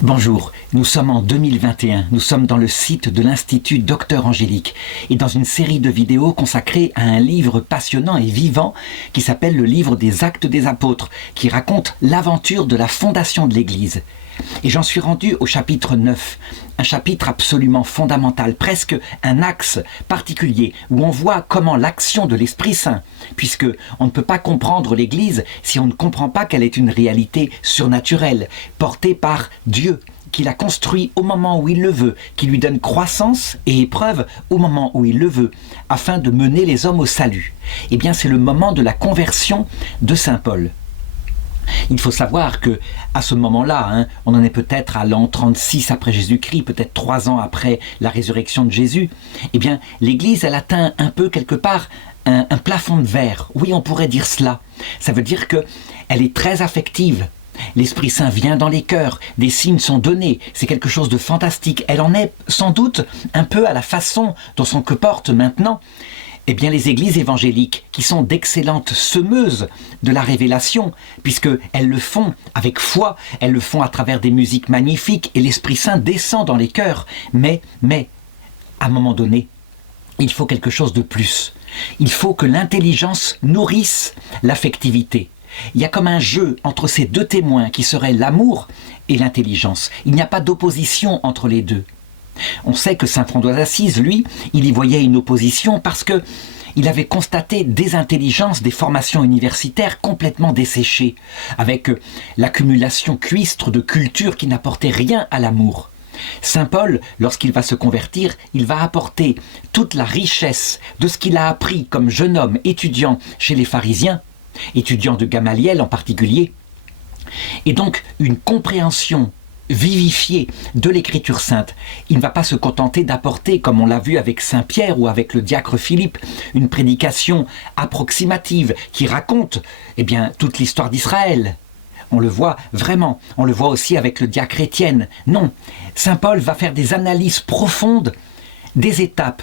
Bonjour, nous sommes en 2021, nous sommes dans le site de l'Institut Docteur Angélique et dans une série de vidéos consacrées à un livre passionnant et vivant qui s'appelle le livre des Actes des Apôtres, qui raconte l'aventure de la fondation de l'Église. Et j'en suis rendu au chapitre 9, un chapitre absolument fondamental, presque un axe particulier, où on voit comment l'action de l'Esprit Saint, puisque on ne peut pas comprendre l'Église si on ne comprend pas qu'elle est une réalité surnaturelle, portée par Dieu, qui la construit au moment où il le veut, qui lui donne croissance et épreuve au moment où il le veut, afin de mener les hommes au salut. Eh bien, c'est le moment de la conversion de Saint Paul. Il faut savoir que à ce moment-là, on en est peut-être à l'an 36 après Jésus-Christ, peut-être 3 ans après la résurrection de Jésus. Eh bien, l'Église, elle atteint un peu quelque part un plafond de verre. Oui, on pourrait dire cela. Ça veut dire qu'elle est très affective. L'Esprit Saint vient dans les cœurs, des signes sont donnés, c'est quelque chose de fantastique. Elle en est sans doute un peu à la façon dont on se comporte maintenant. Eh bien, les églises évangéliques, qui sont d'excellentes semeuses de la révélation, puisqu'elles le font avec foi, elles le font à travers des musiques magnifiques, et l'Esprit Saint descend dans les cœurs. Mais, à un moment donné, il faut quelque chose de plus. Il faut que l'intelligence nourrisse l'affectivité. Il y a comme un jeu entre ces deux témoins qui seraient l'amour et l'intelligence. Il n'y a pas d'opposition entre les deux. On sait que saint François d'Assise, lui, il y voyait une opposition parce que il avait constaté des intelligences, des formations universitaires complètement desséchées, avec l'accumulation cuistre de cultures qui n'apportaient rien à l'amour. Saint Paul, lorsqu'il va se convertir, il va apporter toute la richesse de ce qu'il a appris comme jeune homme étudiant chez les pharisiens, étudiant de Gamaliel en particulier, et donc une compréhension vivifié de l'écriture sainte. Il ne va pas se contenter d'apporter, comme on l'a vu avec Saint Pierre ou avec le diacre Philippe, une prédication approximative qui raconte toute l'histoire d'Israël. On le voit vraiment, on le voit aussi avec le diacre Étienne. Non, Saint Paul va faire des analyses profondes des étapes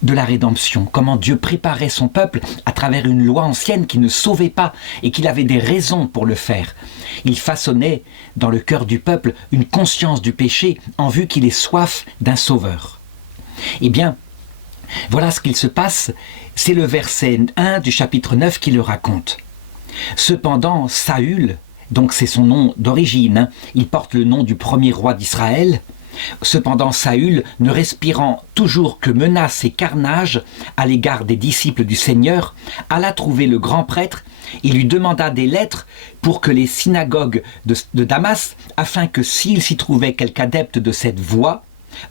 de la rédemption, comment Dieu préparait son peuple à travers une loi ancienne qui ne sauvait pas et qu'il avait des raisons pour le faire. Il façonnait dans le cœur du peuple une conscience du péché en vue qu'il ait soif d'un sauveur. Eh bien, voilà ce qu'il se passe, c'est le verset 1 du chapitre 9 qui le raconte. Cependant, Saül, donc c'est son nom d'origine, il porte le nom du premier roi d'Israël. Cependant, Saül, ne respirant toujours que menaces et carnage à l'égard des disciples du Seigneur, alla trouver le grand prêtre et lui demanda des lettres pour que les synagogues de Damas, afin que s'il s'y trouvait quelque adepte de cette voie,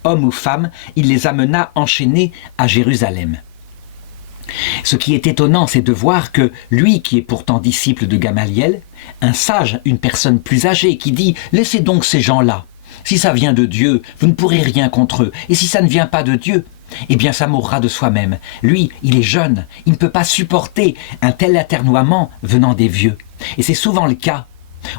homme ou femme, il les amena enchaînés à Jérusalem. Ce qui est étonnant, c'est de voir que lui, qui est pourtant disciple de Gamaliel, un sage, une personne plus âgée, qui dit « Laissez donc ces gens-là. Si ça vient de Dieu, vous ne pourrez rien contre eux. Et si ça ne vient pas de Dieu, eh bien ça mourra de soi-même. Lui, il est jeune, il ne peut pas supporter un tel atermoiement venant des vieux. Et c'est souvent le cas.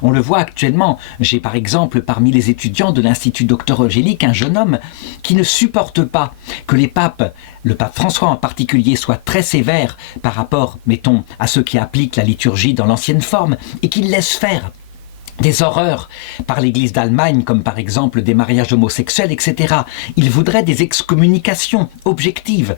On le voit actuellement. J'ai par exemple parmi les étudiants de l'Institut Docteur Angélique un jeune homme qui ne supporte pas que les papes, le pape François en particulier, soient très sévères par rapport, mettons, à ceux qui appliquent la liturgie dans l'ancienne forme et qu'ils laissent faire des horreurs par l'Église d'Allemagne, comme par exemple des mariages homosexuels, etc. Il voudrait des excommunications objectives.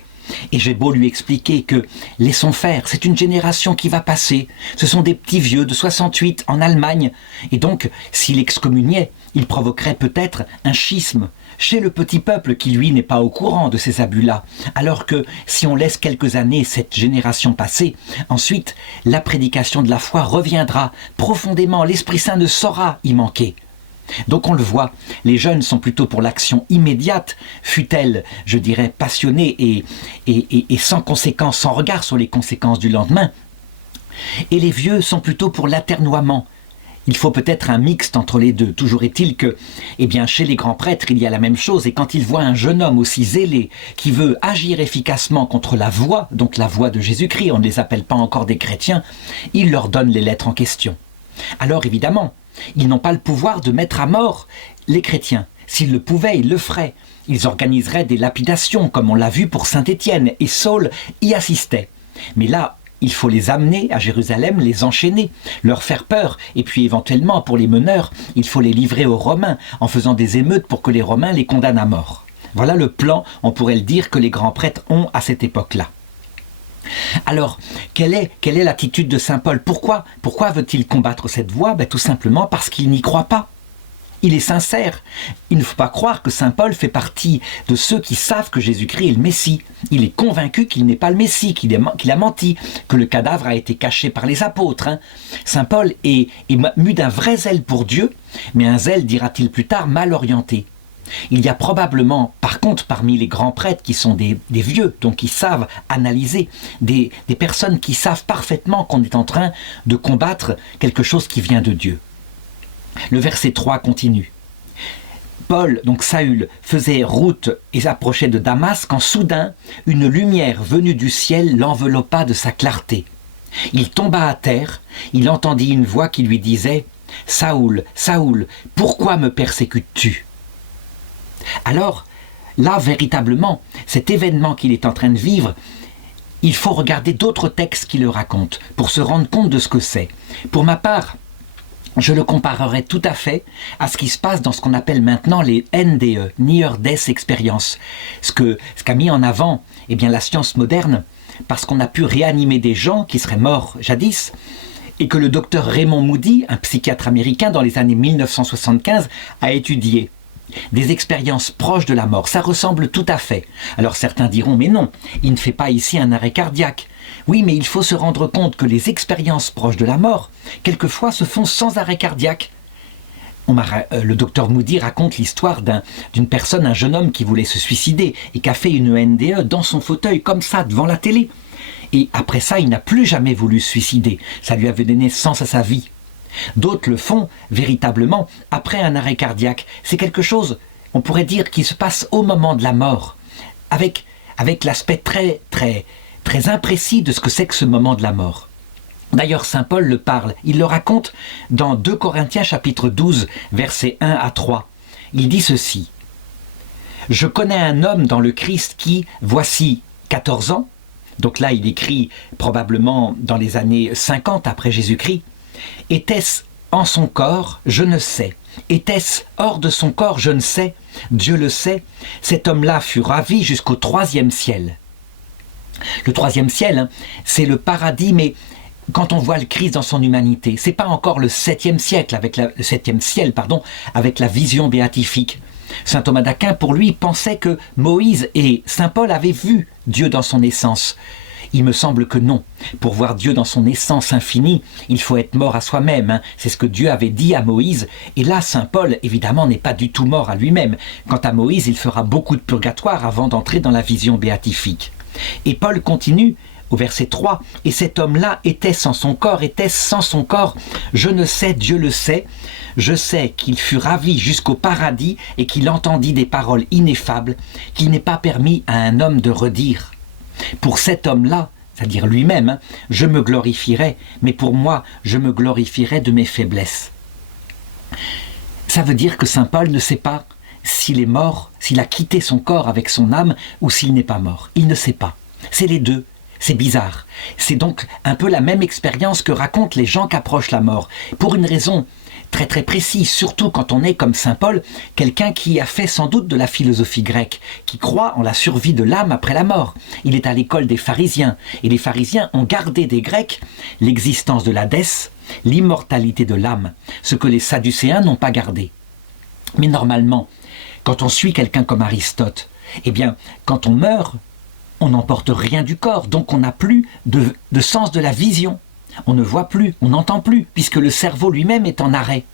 Et j'ai beau lui expliquer que laissons faire, c'est une génération qui va passer. Ce sont des petits vieux de 68 en Allemagne. Et donc, s'il excommuniait, il provoquerait peut-être un schisme chez le petit peuple qui, lui, n'est pas au courant de ces abus-là. Alors que si on laisse quelques années cette génération passer, ensuite, la prédication de la foi reviendra profondément. L'Esprit Saint ne saura y manquer. Donc on le voit, les jeunes sont plutôt pour l'action immédiate, fût-elle, je dirais, passionnée et sans conséquence, sans regard sur les conséquences du lendemain. Et les vieux sont plutôt pour l'aternoiement. Il faut peut-être un mixte entre les deux. Toujours est-il que, chez les grands prêtres, il y a la même chose. Et quand ils voient un jeune homme aussi zélé, qui veut agir efficacement contre la voix, donc la voix de Jésus-Christ, on ne les appelle pas encore des chrétiens, ils leur donnent les lettres en question. Alors évidemment, ils n'ont pas le pouvoir de mettre à mort les chrétiens. S'ils le pouvaient, ils le feraient. Ils organiseraient des lapidations, comme on l'a vu pour Saint Étienne, et Saul y assistait. Mais là, il faut les amener à Jérusalem, les enchaîner, leur faire peur, et puis éventuellement, pour les meneurs, il faut les livrer aux Romains, en faisant des émeutes pour que les Romains les condamnent à mort. Voilà le plan, on pourrait le dire, que les grands prêtres ont à cette époque-là. Alors, quelle est l'attitude de saint Paul? Pourquoi veut-il combattre cette voie? Tout simplement parce qu'il n'y croit pas. Il est sincère. Il ne faut pas croire que saint Paul fait partie de ceux qui savent que Jésus-Christ est le Messie. Il est convaincu qu'il n'est pas le Messie, qu'il a menti, que le cadavre a été caché par les apôtres. Saint Paul est mu d'un vrai zèle pour Dieu, mais un zèle, dira-t-il plus tard, mal orienté. Il y a probablement, par contre, parmi les grands prêtres qui sont des vieux, donc qui savent analyser, des personnes qui savent parfaitement qu'on est en train de combattre quelque chose qui vient de Dieu. Le verset 3 continue. Paul, donc Saül, faisait route et s'approchait de Damas quand soudain, une lumière venue du ciel l'enveloppa de sa clarté. Il tomba à terre, il entendit une voix qui lui disait « Saoul, Saoul, pourquoi me persécutes-tu » Alors, là, véritablement, cet événement qu'il est en train de vivre, il faut regarder d'autres textes qui le racontent pour se rendre compte de ce que c'est. Pour ma part, je le comparerai tout à fait à ce qui se passe dans ce qu'on appelle maintenant les NDE, Near Death Experience. Ce qu'a mis en avant la science moderne, parce qu'on a pu réanimer des gens qui seraient morts jadis, et que le docteur Raymond Moody, un psychiatre américain dans les années 1975, a étudié. Des expériences proches de la mort, ça ressemble tout à fait. Alors certains diront, mais non, il ne fait pas ici un arrêt cardiaque. Oui, mais il faut se rendre compte que les expériences proches de la mort, quelquefois se font sans arrêt cardiaque. Le docteur Moody raconte l'histoire d'une personne, un jeune homme qui voulait se suicider et qui a fait une NDE dans son fauteuil, comme ça, devant la télé. Et après ça, il n'a plus jamais voulu se suicider. Ça lui avait donné sens à sa vie. D'autres le font véritablement après un arrêt cardiaque. C'est quelque chose, on pourrait dire, qui se passe au moment de la mort, avec l'aspect très, très, très imprécis de ce que c'est que ce moment de la mort. D'ailleurs, saint Paul le parle, il le raconte dans 2 Corinthiens chapitre 12, versets 1 à 3. Il dit ceci. « Je connais un homme dans le Christ qui, voici 14 ans, donc là il écrit probablement dans les années 50 après Jésus-Christ, était-ce en son corps? Je ne sais. Était-ce hors de son corps? Je ne sais. Dieu le sait. Cet homme-là fut ravi jusqu'au 3e ciel. Le 3e ciel, c'est le paradis, mais quand on voit le Christ dans son humanité, c'est pas encore le 7e siècle, le 7e ciel, avec la vision béatifique. Saint Thomas d'Aquin, pour lui, pensait que Moïse et saint Paul avaient vu Dieu dans son essence. Il me semble que non. Pour voir Dieu dans son essence infinie, il faut être mort à soi-même. C'est ce que Dieu avait dit à Moïse. Et là, saint Paul, évidemment, n'est pas du tout mort à lui-même. Quant à Moïse, il fera beaucoup de purgatoire avant d'entrer dans la vision béatifique. Et Paul continue au verset 3. « Et cet homme-là était-ce en son corps? Était-ce sans son corps? Je ne sais, Dieu le sait. Je sais qu'il fut ravi jusqu'au paradis et qu'il entendit des paroles ineffables qu'il n'est pas permis à un homme de redire. Pour cet homme-là, c'est-à-dire lui-même, je me glorifierai, mais pour moi, je me glorifierai de mes faiblesses. » Ça veut dire que saint Paul ne sait pas s'il est mort, s'il a quitté son corps avec son âme ou s'il n'est pas mort. Il ne sait pas. C'est les deux. C'est bizarre. C'est donc un peu la même expérience que racontent les gens qui approchent la mort. Pour une raison très très précise, surtout quand on est comme saint Paul, quelqu'un qui a fait sans doute de la philosophie grecque, qui croit en la survie de l'âme après la mort. Il est à l'école des pharisiens, et les pharisiens ont gardé des Grecs l'existence de l'Hadès, l'immortalité de l'âme, ce que les Sadducéens n'ont pas gardé. Mais normalement, quand on suit quelqu'un comme Aristote, quand on meurt, on n'emporte rien du corps, donc on n'a plus de sens de la vision. On ne voit plus, on n'entend plus, puisque le cerveau lui-même est en arrêt.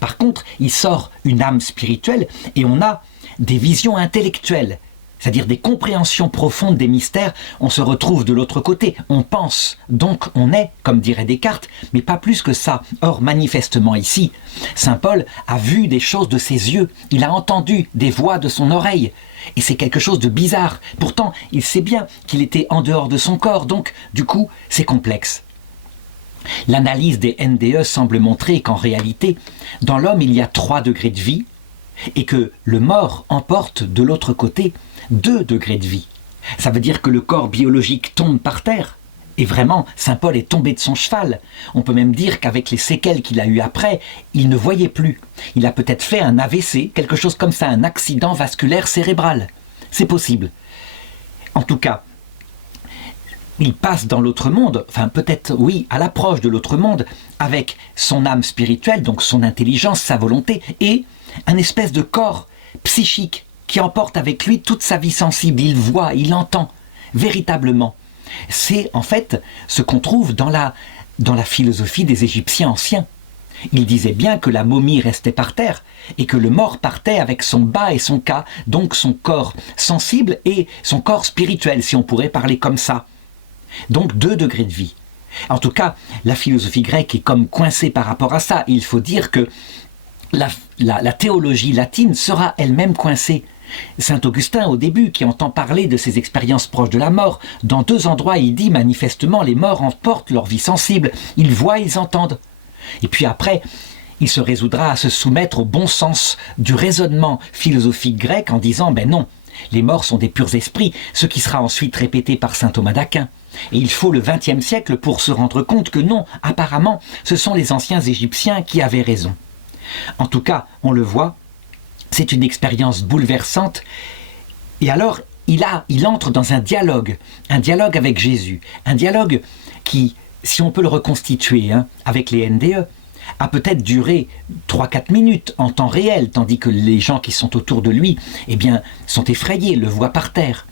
Par contre, il sort une âme spirituelle et on a des visions intellectuelles, c'est-à-dire des compréhensions profondes des mystères. On se retrouve de l'autre côté, on pense, donc on est, comme dirait Descartes, mais pas plus que ça. Or, manifestement ici, saint Paul a vu des choses de ses yeux, il a entendu des voix de son oreille, et c'est quelque chose de bizarre. Pourtant, il sait bien qu'il était en dehors de son corps, donc, du coup, c'est complexe. L'analyse des NDE semble montrer qu'en réalité, dans l'homme, il y a 3 degrés de vie et que le mort emporte de l'autre côté 2 degrés de vie. Ça veut dire que le corps biologique tombe par terre Et vraiment, saint Paul est tombé de son cheval. On peut même dire qu'avec les séquelles qu'il a eues après, il ne voyait plus. Il a peut-être fait un AVC, quelque chose comme ça, un accident vasculaire cérébral. C'est possible. En tout cas, il passe dans l'autre monde, enfin peut-être oui, à l'approche de l'autre monde, avec son âme spirituelle, donc son intelligence, sa volonté, et un espèce de corps psychique qui emporte avec lui toute sa vie sensible. Il voit, il entend, véritablement. C'est en fait ce qu'on trouve dans la philosophie des Égyptiens anciens. Ils disaient bien que la momie restait par terre et que le mort partait avec son bas et son ka, donc son corps sensible et son corps spirituel, si on pourrait parler comme ça. Donc 2 degrés de vie. En tout cas, la philosophie grecque est comme coincée par rapport à ça. Il faut dire que la théologie latine sera elle-même coincée. Saint Augustin, au début, qui entend parler de ses expériences proches de la mort, dans 2 endroits, il dit manifestement les morts emportent leur vie sensible. Ils voient, ils entendent. Et puis après, il se résoudra à se soumettre au bon sens du raisonnement philosophique grec en disant « ben non, les morts sont des purs esprits », ce qui sera ensuite répété par saint Thomas d'Aquin. Et il faut le XXe siècle pour se rendre compte que non, apparemment, ce sont les anciens Égyptiens qui avaient raison. En tout cas, on le voit, c'est une expérience bouleversante. Et alors, il entre dans un dialogue avec Jésus, un dialogue qui, si on peut le reconstituer avec les NDE, a peut-être duré 3-4 minutes en temps réel, tandis que les gens qui sont autour de lui, eh bien, sont effrayés, le voient par terre,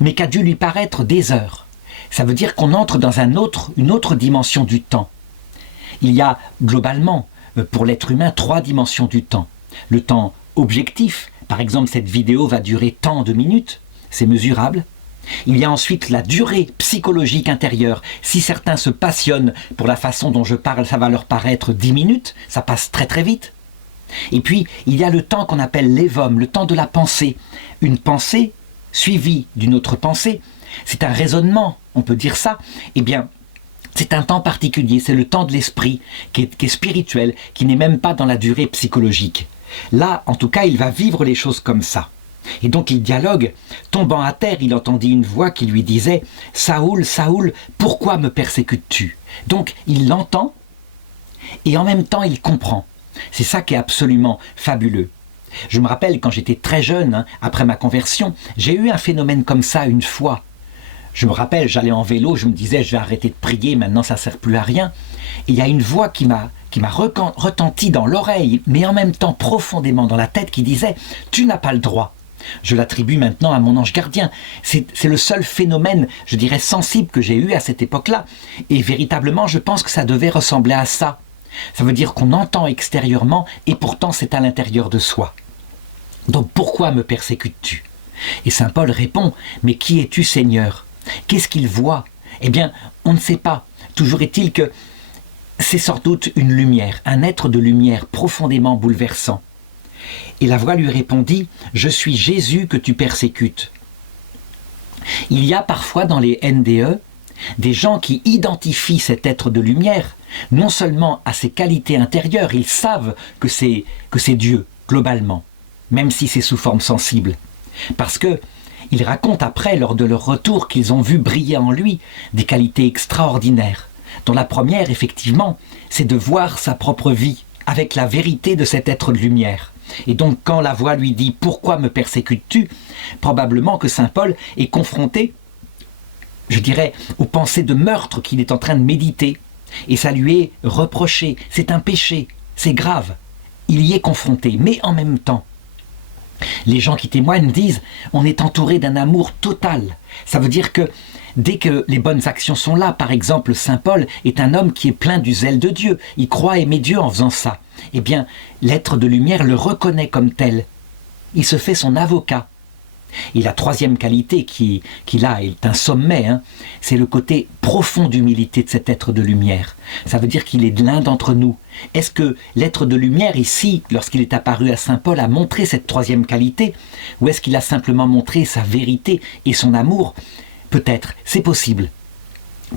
mais qu'a dû lui paraître des heures. Ça veut dire qu'on entre dans une autre dimension du temps. Il y a globalement, pour l'être humain, 3 dimensions du temps. Le temps objectif, par exemple cette vidéo va durer tant de minutes, c'est mesurable. Il y a ensuite la durée psychologique intérieure. Si certains se passionnent pour la façon dont je parle, ça va leur paraître 10 minutes, ça passe très très vite. Et puis, il y a le temps qu'on appelle l'évom, le temps de la pensée. Une pensée suivie d'une autre pensée, c'est un raisonnement, on peut dire ça. Eh bien, c'est un temps particulier, c'est le temps de l'esprit, qui est spirituel, qui n'est même pas dans la durée psychologique. Là, en tout cas, il va vivre les choses comme ça. Et donc il dialogue. Tombant à terre, il entendit une voix qui lui disait « Saoul, Saoul, pourquoi me persécutes-tu » Donc il l'entend et en même temps il comprend. C'est ça qui est absolument fabuleux. Je me rappelle quand j'étais très jeune, après ma conversion, j'ai eu un phénomène comme ça une fois. Je me rappelle, j'allais en vélo, je me disais je vais arrêter de prier, maintenant ça ne sert plus à rien. Et il y a une voix qui m'a retenti dans l'oreille, mais en même temps profondément dans la tête, qui disait « Tu n'as pas le droit ». Je l'attribue maintenant à mon ange gardien. C'est le seul phénomène, je dirais, sensible que j'ai eu à cette époque-là. Et véritablement, je pense que ça devait ressembler à ça. Ça veut dire qu'on entend extérieurement et pourtant c'est à l'intérieur de soi. Donc pourquoi me persécutes-tu ? Et saint Paul répond, mais qui es-tu, Seigneur ? Qu'est-ce qu'il voit ? Eh bien, on ne sait pas. Toujours est-il que c'est sans doute une lumière, un être de lumière profondément bouleversant. Et la voix lui répondit, « Je suis Jésus que tu persécutes. » Il y a parfois dans les NDE des gens qui identifient cet être de lumière, non seulement à ses qualités intérieures, ils savent que c'est Dieu, globalement, même si c'est sous forme sensible. Parce que ils racontent après, lors de leur retour, qu'ils ont vu briller en lui des qualités extraordinaires, dont la première, effectivement, c'est de voir sa propre vie avec la vérité de cet être de lumière. Et donc quand la voix lui dit « Pourquoi me persécutes-tu » probablement que saint Paul est confronté, je dirais, aux pensées de meurtre qu'il est en train de méditer. Et ça lui est reproché, c'est un péché, c'est grave. Il y est confronté, mais en même temps, les gens qui témoignent disent « On est entouré d'un amour total ». Ça veut dire que dès que les bonnes actions sont là, par exemple, saint Paul est un homme qui est plein du zèle de Dieu. Il croit aimer Dieu en faisant ça. Eh bien, l'être de lumière le reconnaît comme tel. Il se fait son avocat. Et la troisième qualité qu'il a est un sommet, c'est le côté profond d'humilité de cet être de lumière. Ça veut dire qu'il est l'un d'entre nous. Est-ce que l'être de lumière ici, lorsqu'il est apparu à saint Paul, a montré cette troisième qualité? Ou est-ce qu'il a simplement montré sa vérité et son amour? Peut-être, c'est possible.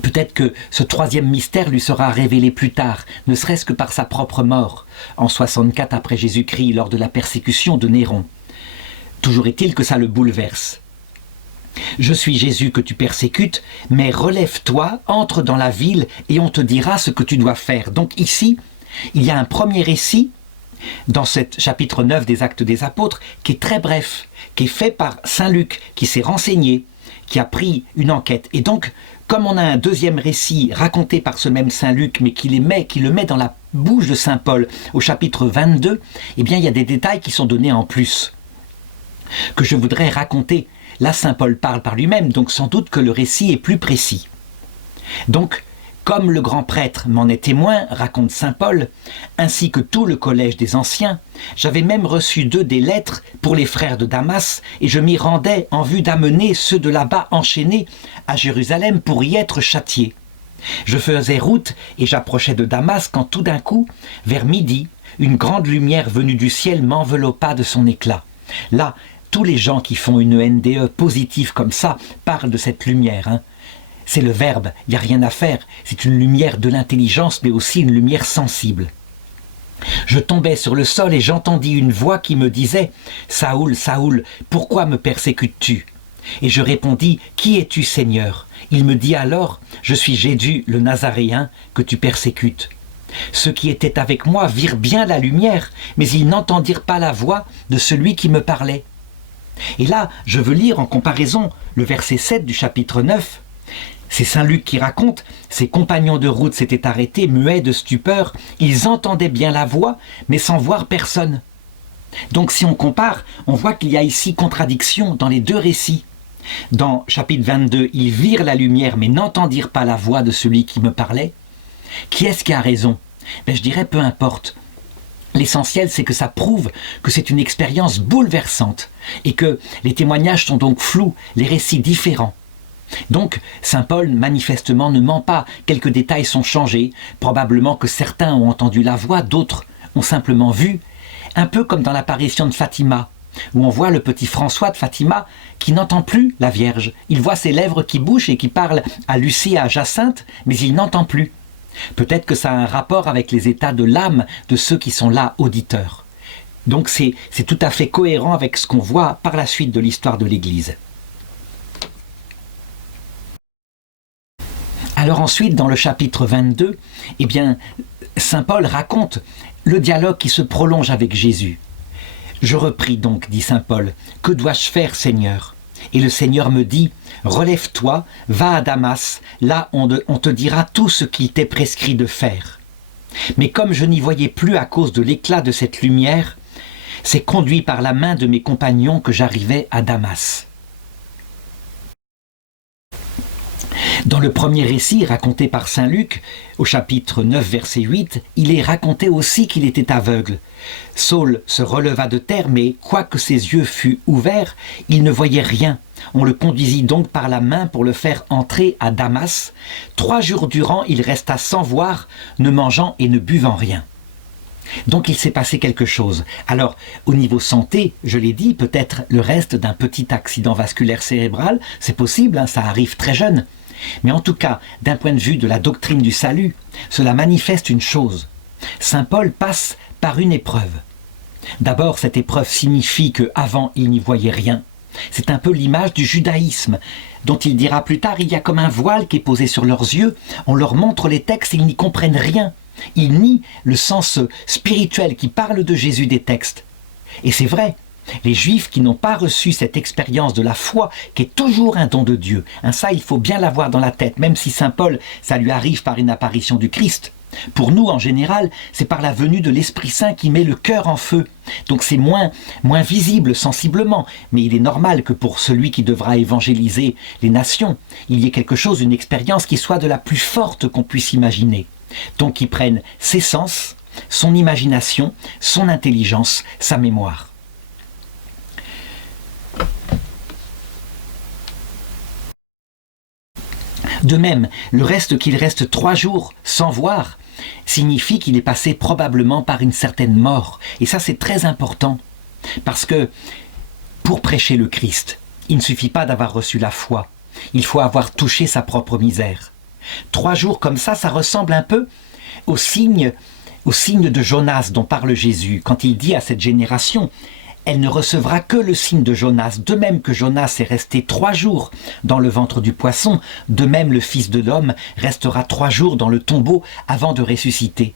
Peut-être que ce troisième mystère lui sera révélé plus tard, ne serait-ce que par sa propre mort, en 64 après Jésus-Christ, lors de la persécution de Néron. Toujours est-il que ça le bouleverse. Je suis Jésus que tu persécutes, mais relève-toi, entre dans la ville et on te dira ce que tu dois faire. Donc ici, il y a un premier récit dans ce chapitre 9 des Actes des Apôtres qui est très bref, qui est fait par Saint Luc, qui s'est renseigné, qui a pris une enquête. Et donc, comme on a un deuxième récit raconté par ce même Saint Luc, mais qui le met dans la bouche de Saint Paul au chapitre 22, eh bien il y a des détails qui sont donnés en plus, que je voudrais raconter. Là, Saint Paul parle par lui-même, donc sans doute que le récit est plus précis. Donc, comme le grand prêtre m'en est témoin, raconte Saint Paul, ainsi que tout le collège des anciens, j'avais même reçu d'eux des lettres pour les frères de Damas, et je m'y rendais en vue d'amener ceux de là-bas enchaînés à Jérusalem pour y être châtiés. Je faisais route et j'approchais de Damas quand tout d'un coup, vers midi, une grande lumière venue du ciel m'enveloppa de son éclat. Là, tous les gens qui font une NDE positive comme ça parlent de cette lumière. C'est le verbe, il n'y a rien à faire. C'est une lumière de l'intelligence, mais aussi une lumière sensible. Je tombais sur le sol et j'entendis une voix qui me disait « Saoul, Saoul, pourquoi me persécutes-tu » Et je répondis « Qui es-tu, Seigneur » Il me dit alors « Je suis Jésus, le Nazaréen, que tu persécutes. » Ceux qui étaient avec moi virent bien la lumière, mais ils n'entendirent pas la voix de celui qui me parlait. Et là, je veux lire en comparaison le verset 7 du chapitre 9. C'est Saint Luc qui raconte, ses compagnons de route s'étaient arrêtés, muets de stupeur, ils entendaient bien la voix, mais sans voir personne. Donc si on compare, on voit qu'il y a ici contradiction dans les deux récits. Dans chapitre 22, ils virent la lumière, mais n'entendirent pas la voix de celui qui me parlait. Qui est-ce qui a raison? Je dirais peu importe. L'essentiel, c'est que ça prouve que c'est une expérience bouleversante et que les témoignages sont donc flous, les récits différents. Donc, Saint Paul, manifestement, ne ment pas. Quelques détails sont changés. Probablement que certains ont entendu la voix, d'autres ont simplement vu. Un peu comme dans l'apparition de Fatima, où on voit le petit François de Fatima qui n'entend plus la Vierge. Il voit ses lèvres qui bougent et qui parlent à Lucie et à Jacinthe, mais il n'entend plus. Peut-être que ça a un rapport avec les états de l'âme de ceux qui sont là, auditeurs. Donc c'est tout à fait cohérent avec ce qu'on voit par la suite de l'histoire de l'Église. Alors ensuite, dans le chapitre 22, eh bien, Saint Paul raconte le dialogue qui se prolonge avec Jésus. « Je repris donc, dit Saint Paul, que dois-je faire, Seigneur ?» Et le Seigneur me dit, « Relève-toi, va à Damas, là on te dira tout ce qu'il t'est prescrit de faire. » Mais comme je n'y voyais plus à cause de l'éclat de cette lumière, c'est conduit par la main de mes compagnons que j'arrivais à Damas. Dans le premier récit raconté par Saint Luc, au chapitre 9, verset 8, il est raconté aussi qu'il était aveugle. Saul se releva de terre, mais quoique ses yeux fussent ouverts, il ne voyait rien. On le conduisit donc par la main pour le faire entrer à Damas. 3 jours durant, il resta sans voir, ne mangeant et ne buvant rien. Donc il s'est passé quelque chose. Alors, au niveau santé, je l'ai dit, peut-être le reste d'un petit accident vasculaire cérébral, c'est possible, ça arrive très jeune. Mais en tout cas, d'un point de vue de la doctrine du salut, cela manifeste une chose. Saint Paul passe par une épreuve. D'abord, cette épreuve signifie qu'avant, il n'y voyait rien. C'est un peu l'image du judaïsme, dont il dira plus tard, il y a comme un voile qui est posé sur leurs yeux, on leur montre les textes et ils n'y comprennent rien. Ils nient le sens spirituel qui parle de Jésus des textes. Et c'est vrai. Les Juifs qui n'ont pas reçu cette expérience de la foi, qui est toujours un don de Dieu, ça il faut bien l'avoir dans la tête, même si Saint Paul, ça lui arrive par une apparition du Christ. Pour nous, en général, c'est par la venue de l'Esprit Saint qui met le cœur en feu. Donc c'est moins visible sensiblement, mais il est normal que pour celui qui devra évangéliser les nations, il y ait quelque chose, une expérience qui soit de la plus forte qu'on puisse imaginer. Donc il prenne ses sens, son imagination, son intelligence, sa mémoire. De même, le reste qu'il reste 3 jours sans voir signifie qu'il est passé probablement par une certaine mort. Et ça, c'est très important. Parce que pour prêcher le Christ, il ne suffit pas d'avoir reçu la foi. Il faut avoir touché sa propre misère. 3 jours comme ça ressemble un peu au signe de Jonas dont parle Jésus, quand il dit à cette génération elle ne recevra que le signe de Jonas. De même que Jonas est resté 3 jours dans le ventre du poisson, de même le Fils de l'homme restera 3 jours dans le tombeau avant de ressusciter.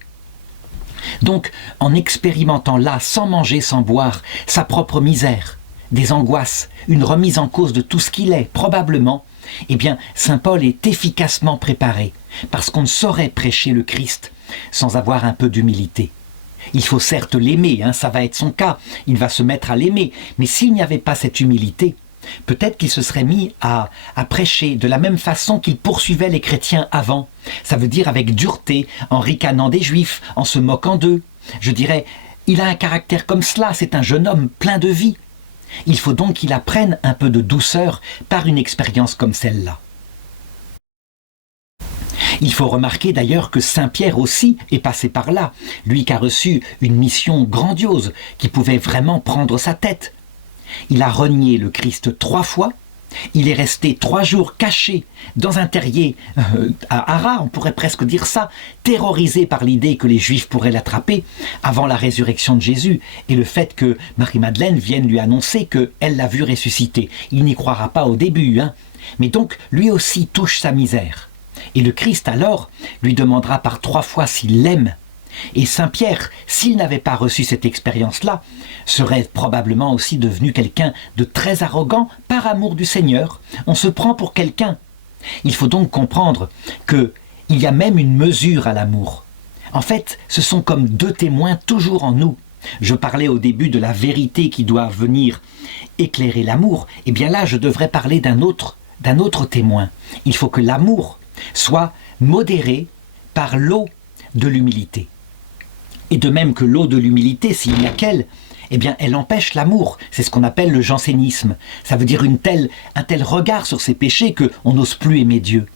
Donc, en expérimentant là, sans manger, sans boire, sa propre misère, des angoisses, une remise en cause de tout ce qu'il est, probablement, eh bien, saint Paul est efficacement préparé, parce qu'on ne saurait prêcher le Christ sans avoir un peu d'humilité. Il faut certes l'aimer, ça va être son cas, il va se mettre à l'aimer, mais s'il n'y avait pas cette humilité, peut-être qu'il se serait mis à prêcher de la même façon qu'il poursuivait les chrétiens avant. Ça veut dire avec dureté, en ricanant des juifs, en se moquant d'eux. Je dirais, il a un caractère comme cela, c'est un jeune homme plein de vie. Il faut donc qu'il apprenne un peu de douceur par une expérience comme celle-là. Il faut remarquer d'ailleurs que Saint Pierre aussi est passé par là, lui qui a reçu une mission grandiose, qui pouvait vraiment prendre sa tête. Il a renié le Christ 3 fois, il est resté 3 jours caché dans un terrier à Ara, on pourrait presque dire ça, terrorisé par l'idée que les Juifs pourraient l'attraper avant la résurrection de Jésus et le fait que Marie-Madeleine vienne lui annoncer qu'elle l'a vu ressusciter. Il n'y croira pas au début, mais donc lui aussi touche sa misère. Et le Christ alors lui demandera par 3 fois s'il l'aime. Et Saint Pierre, s'il n'avait pas reçu cette expérience-là, serait probablement aussi devenu quelqu'un de très arrogant par amour du Seigneur. On se prend pour quelqu'un. Il faut donc comprendre qu'il y a même une mesure à l'amour. En fait, ce sont comme 2 témoins toujours en nous. Je parlais au début de la vérité qui doit venir éclairer l'amour. Et bien là, je devrais parler d'un autre témoin. Il faut que l'amour soit modéré par l'eau de l'humilité. Et de même que l'eau de l'humilité, s'il n'y a qu'elle, eh bien, elle empêche l'amour. C'est ce qu'on appelle le jansénisme. Ça veut dire un tel regard sur ses péchés qu'on n'ose plus aimer Dieu.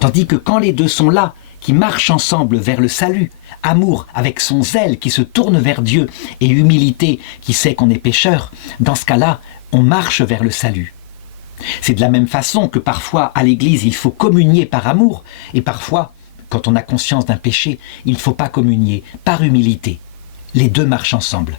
Tandis que quand les deux sont là, qui marchent ensemble vers le salut, amour avec son zèle qui se tourne vers Dieu et humilité qui sait qu'on est pécheur, dans ce cas-là, on marche vers le salut. C'est de la même façon que parfois à l'église il faut communier par amour et parfois, quand on a conscience d'un péché, il ne faut pas communier par humilité. Les deux marchent ensemble.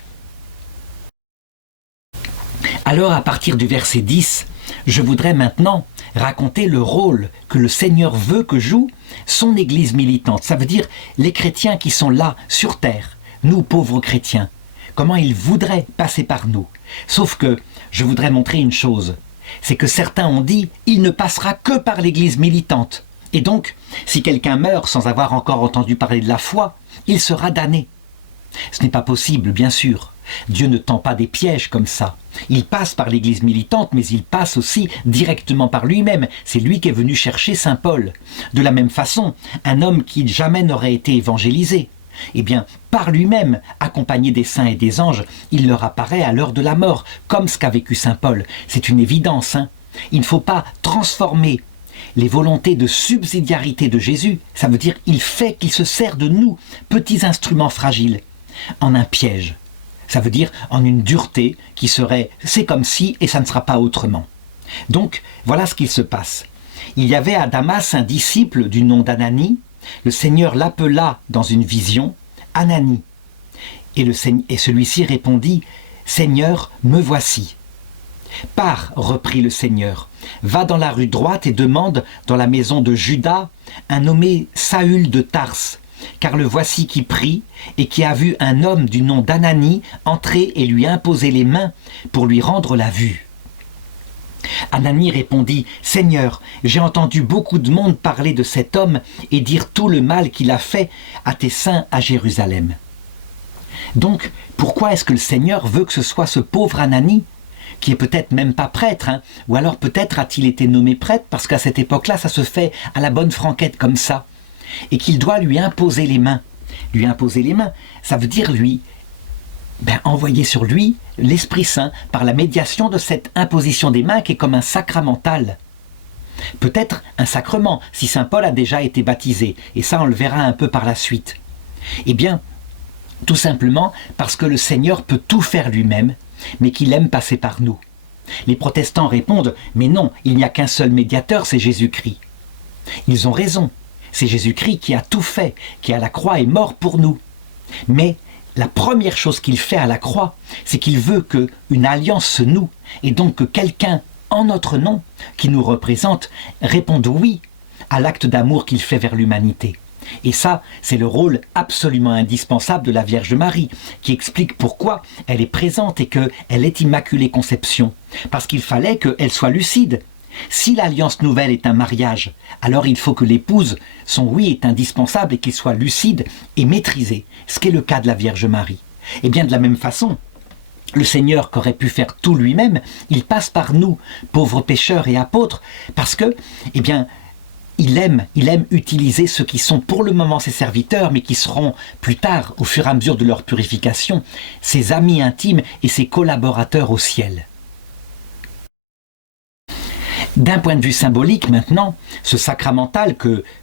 Alors à partir du verset 10, je voudrais maintenant raconter le rôle que le Seigneur veut que joue son Église militante. Ça veut dire les chrétiens qui sont là, sur terre, nous pauvres chrétiens. Comment il voudrait passer par nous. Sauf que je voudrais montrer une chose, c'est que certains ont dit « il ne passera que par l'Église militante ». Et donc, si quelqu'un meurt sans avoir encore entendu parler de la foi, il sera damné. Ce n'est pas possible, bien sûr. Dieu ne tend pas des pièges comme ça. Il passe par l'Église militante, mais il passe aussi directement par lui-même. C'est lui qui est venu chercher saint Paul. De la même façon, un homme qui jamais n'aurait été évangélisé, eh bien, par lui-même, accompagné des saints et des anges, il leur apparaît à l'heure de la mort, comme ce qu'a vécu saint Paul. C'est une évidence, Il ne faut pas transformer les volontés de subsidiarité de Jésus, ça veut dire il fait qu'il se sert de nous, petits instruments fragiles, en un piège. Ça veut dire en une dureté qui serait « c'est comme si et ça ne sera pas autrement ». Donc, voilà ce qu'il se passe. Il y avait à Damas un disciple du nom d'Ananie. Le Seigneur l'appela dans une vision « Ananie ». Et celui-ci répondit « Seigneur, me voici ». « Pars, reprit le Seigneur, va dans la rue droite et demande dans la maison de Judas un nommé Saül de Tarse, car le voici qui prie et qui a vu un homme du nom d'Ananie entrer et lui imposer les mains pour lui rendre la vue. » Ananie répondit « Seigneur, j'ai entendu beaucoup de monde parler de cet homme et dire tout le mal qu'il a fait à tes saints à Jérusalem. » Donc, pourquoi est-ce que le Seigneur veut que ce soit ce pauvre Ananie qui est peut-être même pas prêtre, ou alors peut-être a-t-il été nommé prêtre parce qu'à cette époque-là, ça se fait à la bonne franquette comme ça, et qu'il doit lui imposer les mains. Lui imposer les mains, ça veut dire envoyer sur lui l'Esprit Saint par la médiation de cette imposition des mains qui est comme un sacramental. Peut-être un sacrement, si saint Paul a déjà été baptisé, et ça on le verra un peu par la suite. Eh bien, tout simplement parce que le Seigneur peut tout faire lui-même, mais qu'il aime passer par nous. Les protestants répondent « Mais non, il n'y a qu'un seul médiateur, c'est Jésus-Christ. » Ils ont raison, c'est Jésus-Christ qui a tout fait, qui à la croix est mort pour nous. Mais la première chose qu'il fait à la croix, c'est qu'il veut qu'une alliance se noue, et donc que quelqu'un, en notre nom, qui nous représente, réponde oui à l'acte d'amour qu'il fait vers l'humanité. Et ça, c'est le rôle absolument indispensable de la Vierge Marie, qui explique pourquoi elle est présente et qu'elle est Immaculée Conception. Parce qu'il fallait qu'elle soit lucide. Si l'alliance nouvelle est un mariage, alors il faut que l'épouse, son oui est indispensable et qu'il soit lucide et maîtrisé, ce qui est le cas de la Vierge Marie. Et bien de la même façon, le Seigneur qu'aurait pu faire tout lui-même, il passe par nous, pauvres pécheurs et apôtres, parce que, eh bien, il aime utiliser ceux qui sont pour le moment ses serviteurs, mais qui seront plus tard, au fur et à mesure de leur purification, ses amis intimes et ses collaborateurs au ciel. D'un point de vue symbolique maintenant, ce sacramental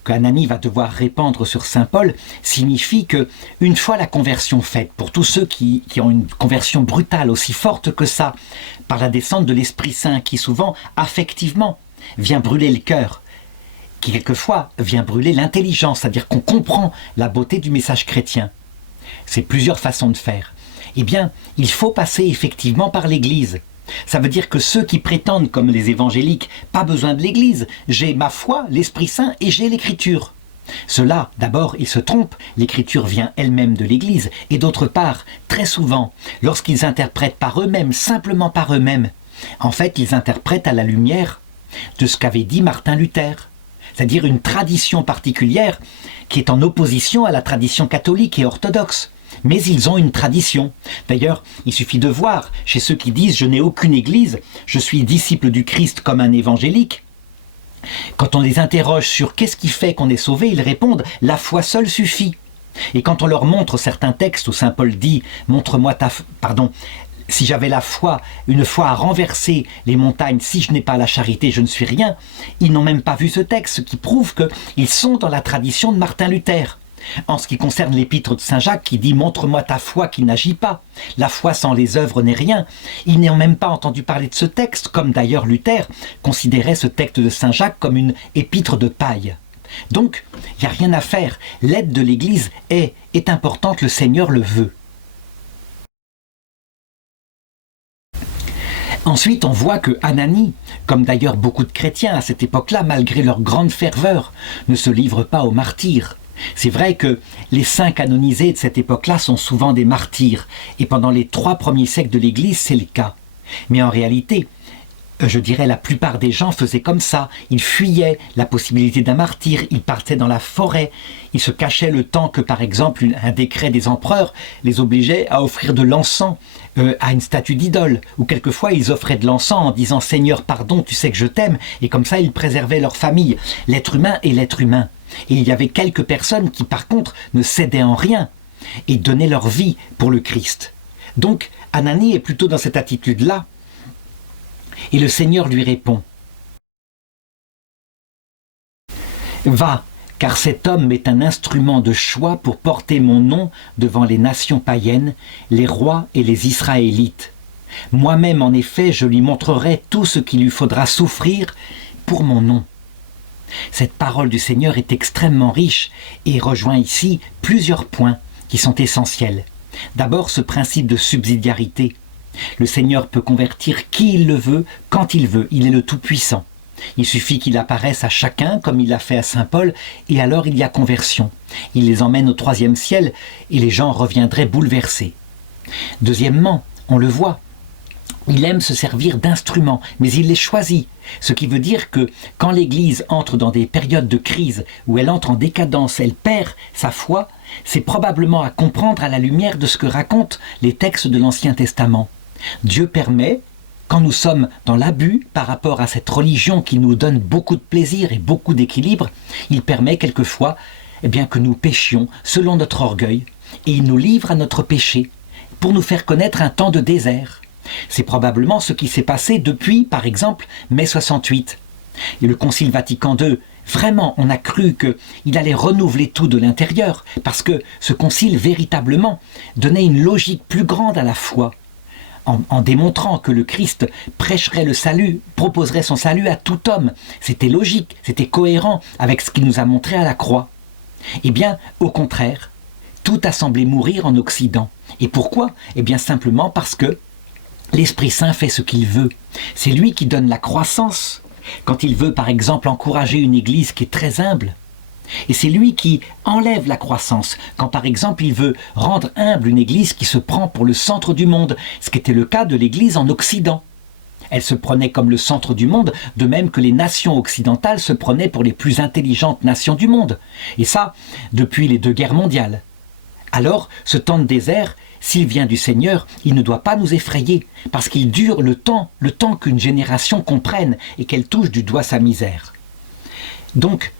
qu'Ananie va devoir répandre sur Saint Paul signifie que, une fois la conversion faite, pour tous ceux qui ont une conversion brutale aussi forte que ça, par la descente de l'Esprit Saint qui souvent, affectivement, vient brûler le cœur, qui quelquefois vient brûler l'intelligence, c'est-à-dire qu'on comprend la beauté du message chrétien. C'est plusieurs façons de faire. Eh bien, il faut passer effectivement par l'Église. Ça veut dire que ceux qui prétendent, comme les évangéliques, pas besoin de l'Église, j'ai ma foi, l'Esprit Saint et j'ai l'Écriture. Ceux-là, d'abord, ils se trompent, l'Écriture vient elle-même de l'Église, et d'autre part, très souvent, lorsqu'ils interprètent par eux-mêmes, simplement par eux-mêmes, en fait, ils interprètent à la lumière de ce qu'avait dit Martin Luther, c'est-à-dire une tradition particulière qui est en opposition à la tradition catholique et orthodoxe. Mais ils ont une tradition. D'ailleurs, il suffit de voir chez ceux qui disent « je n'ai aucune église, je suis disciple du Christ comme un évangélique ». Quand on les interroge sur qu'est-ce qui fait qu'on est sauvé, ils répondent « la foi seule suffit ». Et quand on leur montre certains textes où saint Paul dit « montre-moi ta... si j'avais la foi, une foi à renverser les montagnes, si je n'ai pas la charité, je ne suis rien », ils n'ont même pas vu ce texte, ce qui prouve qu'ils sont dans la tradition de Martin Luther. En ce qui concerne l'épître de Saint Jacques qui dit « montre-moi ta foi qui n'agit pas ». La foi sans les œuvres n'est rien. Ils n'ont même pas entendu parler de ce texte, comme d'ailleurs Luther considérait ce texte de Saint Jacques comme une épître de paille. Donc, il n'y a rien à faire. L'aide de l'Église est importante, le Seigneur le veut. Ensuite, on voit que Ananie, comme d'ailleurs beaucoup de chrétiens à cette époque-là, malgré leur grande ferveur, ne se livre pas au martyre. C'est vrai que les saints canonisés de cette époque-là sont souvent des martyrs, et pendant les 3 premiers siècles de l'Église, c'est le cas. Mais en réalité, je dirais la plupart des gens faisaient comme ça, ils fuyaient la possibilité d'un martyr, ils partaient dans la forêt, ils se cachaient le temps que par exemple un décret des empereurs les obligeait à offrir de l'encens à une statue d'idole, ou quelquefois ils offraient de l'encens en disant « Seigneur, pardon, tu sais que je t'aime », et comme ça ils préservaient leur famille. L'être humain est l'être humain. Et il y avait quelques personnes qui par contre ne cédaient en rien et donnaient leur vie pour le Christ. Donc Ananie est plutôt dans cette attitude-là. Et le Seigneur lui répond « Va, car cet homme est un instrument de choix pour porter mon nom devant les nations païennes, les rois et les Israélites. Moi-même, en effet, je lui montrerai tout ce qu'il lui faudra souffrir pour mon nom. » Cette parole du Seigneur est extrêmement riche et rejoint ici plusieurs points qui sont essentiels. D'abord, ce principe de subsidiarité. Le Seigneur peut convertir qui il le veut, quand il veut. Il est le Tout-Puissant. Il suffit qu'il apparaisse à chacun, comme il l'a fait à saint Paul, et alors il y a conversion. Il les emmène au 3e ciel et les gens reviendraient bouleversés. Deuxièmement, on le voit, il aime se servir d'instruments, mais il les choisit. Ce qui veut dire que quand l'Église entre dans des périodes de crise, où elle entre en décadence, elle perd sa foi, c'est probablement à comprendre à la lumière de ce que racontent les textes de l'Ancien Testament. Dieu permet, quand nous sommes dans l'abus par rapport à cette religion qui nous donne beaucoup de plaisir et beaucoup d'équilibre, il permet quelquefois que nous péchions selon notre orgueil, et il nous livre à notre péché pour nous faire connaître un temps de désert. C'est probablement ce qui s'est passé depuis, par exemple, mai 68. Et le Concile Vatican II, vraiment, on a cru qu'il allait renouveler tout de l'intérieur, parce que ce concile, véritablement, donnait une logique plus grande à la foi, en démontrant que le Christ prêcherait le salut, proposerait son salut à tout homme. C'était logique, c'était cohérent avec ce qu'il nous a montré à la croix. Eh bien, au contraire, Tout a semblé mourir en Occident. Et pourquoi? Eh bien simplement parce que l'Esprit Saint fait ce qu'il veut. C'est lui qui donne la croissance. Quand il veut par exemple encourager une église qui est très humble. Et c'est lui qui enlève la croissance, quand par exemple il veut rendre humble une église qui se prend pour le centre du monde, ce qui était le cas de l'église en Occident. Elle se prenait comme le centre du monde, de même que les nations occidentales se prenaient pour les plus intelligentes nations du monde. Et ça, depuis les 2 guerres mondiales. Alors, ce temps de désert, s'il vient du Seigneur, il ne doit pas nous effrayer, parce qu'il dure le temps qu'une génération comprenne et qu'elle touche du doigt sa misère. Donc,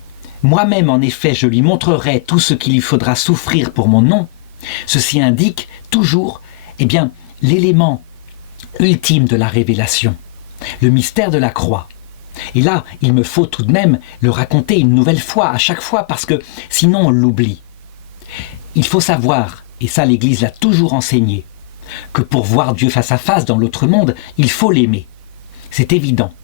moi-même, en effet, je lui montrerai tout ce qu'il lui faudra souffrir pour mon nom. Ceci indique toujours, eh bien, l'élément ultime de la révélation, le mystère de la croix. Et là, il me faut tout de même le raconter une nouvelle fois, à chaque fois, parce que sinon on l'oublie. Il faut savoir, et ça l'Église l'a toujours enseigné, que pour voir Dieu face à face dans l'autre monde, il faut l'aimer. C'est évident.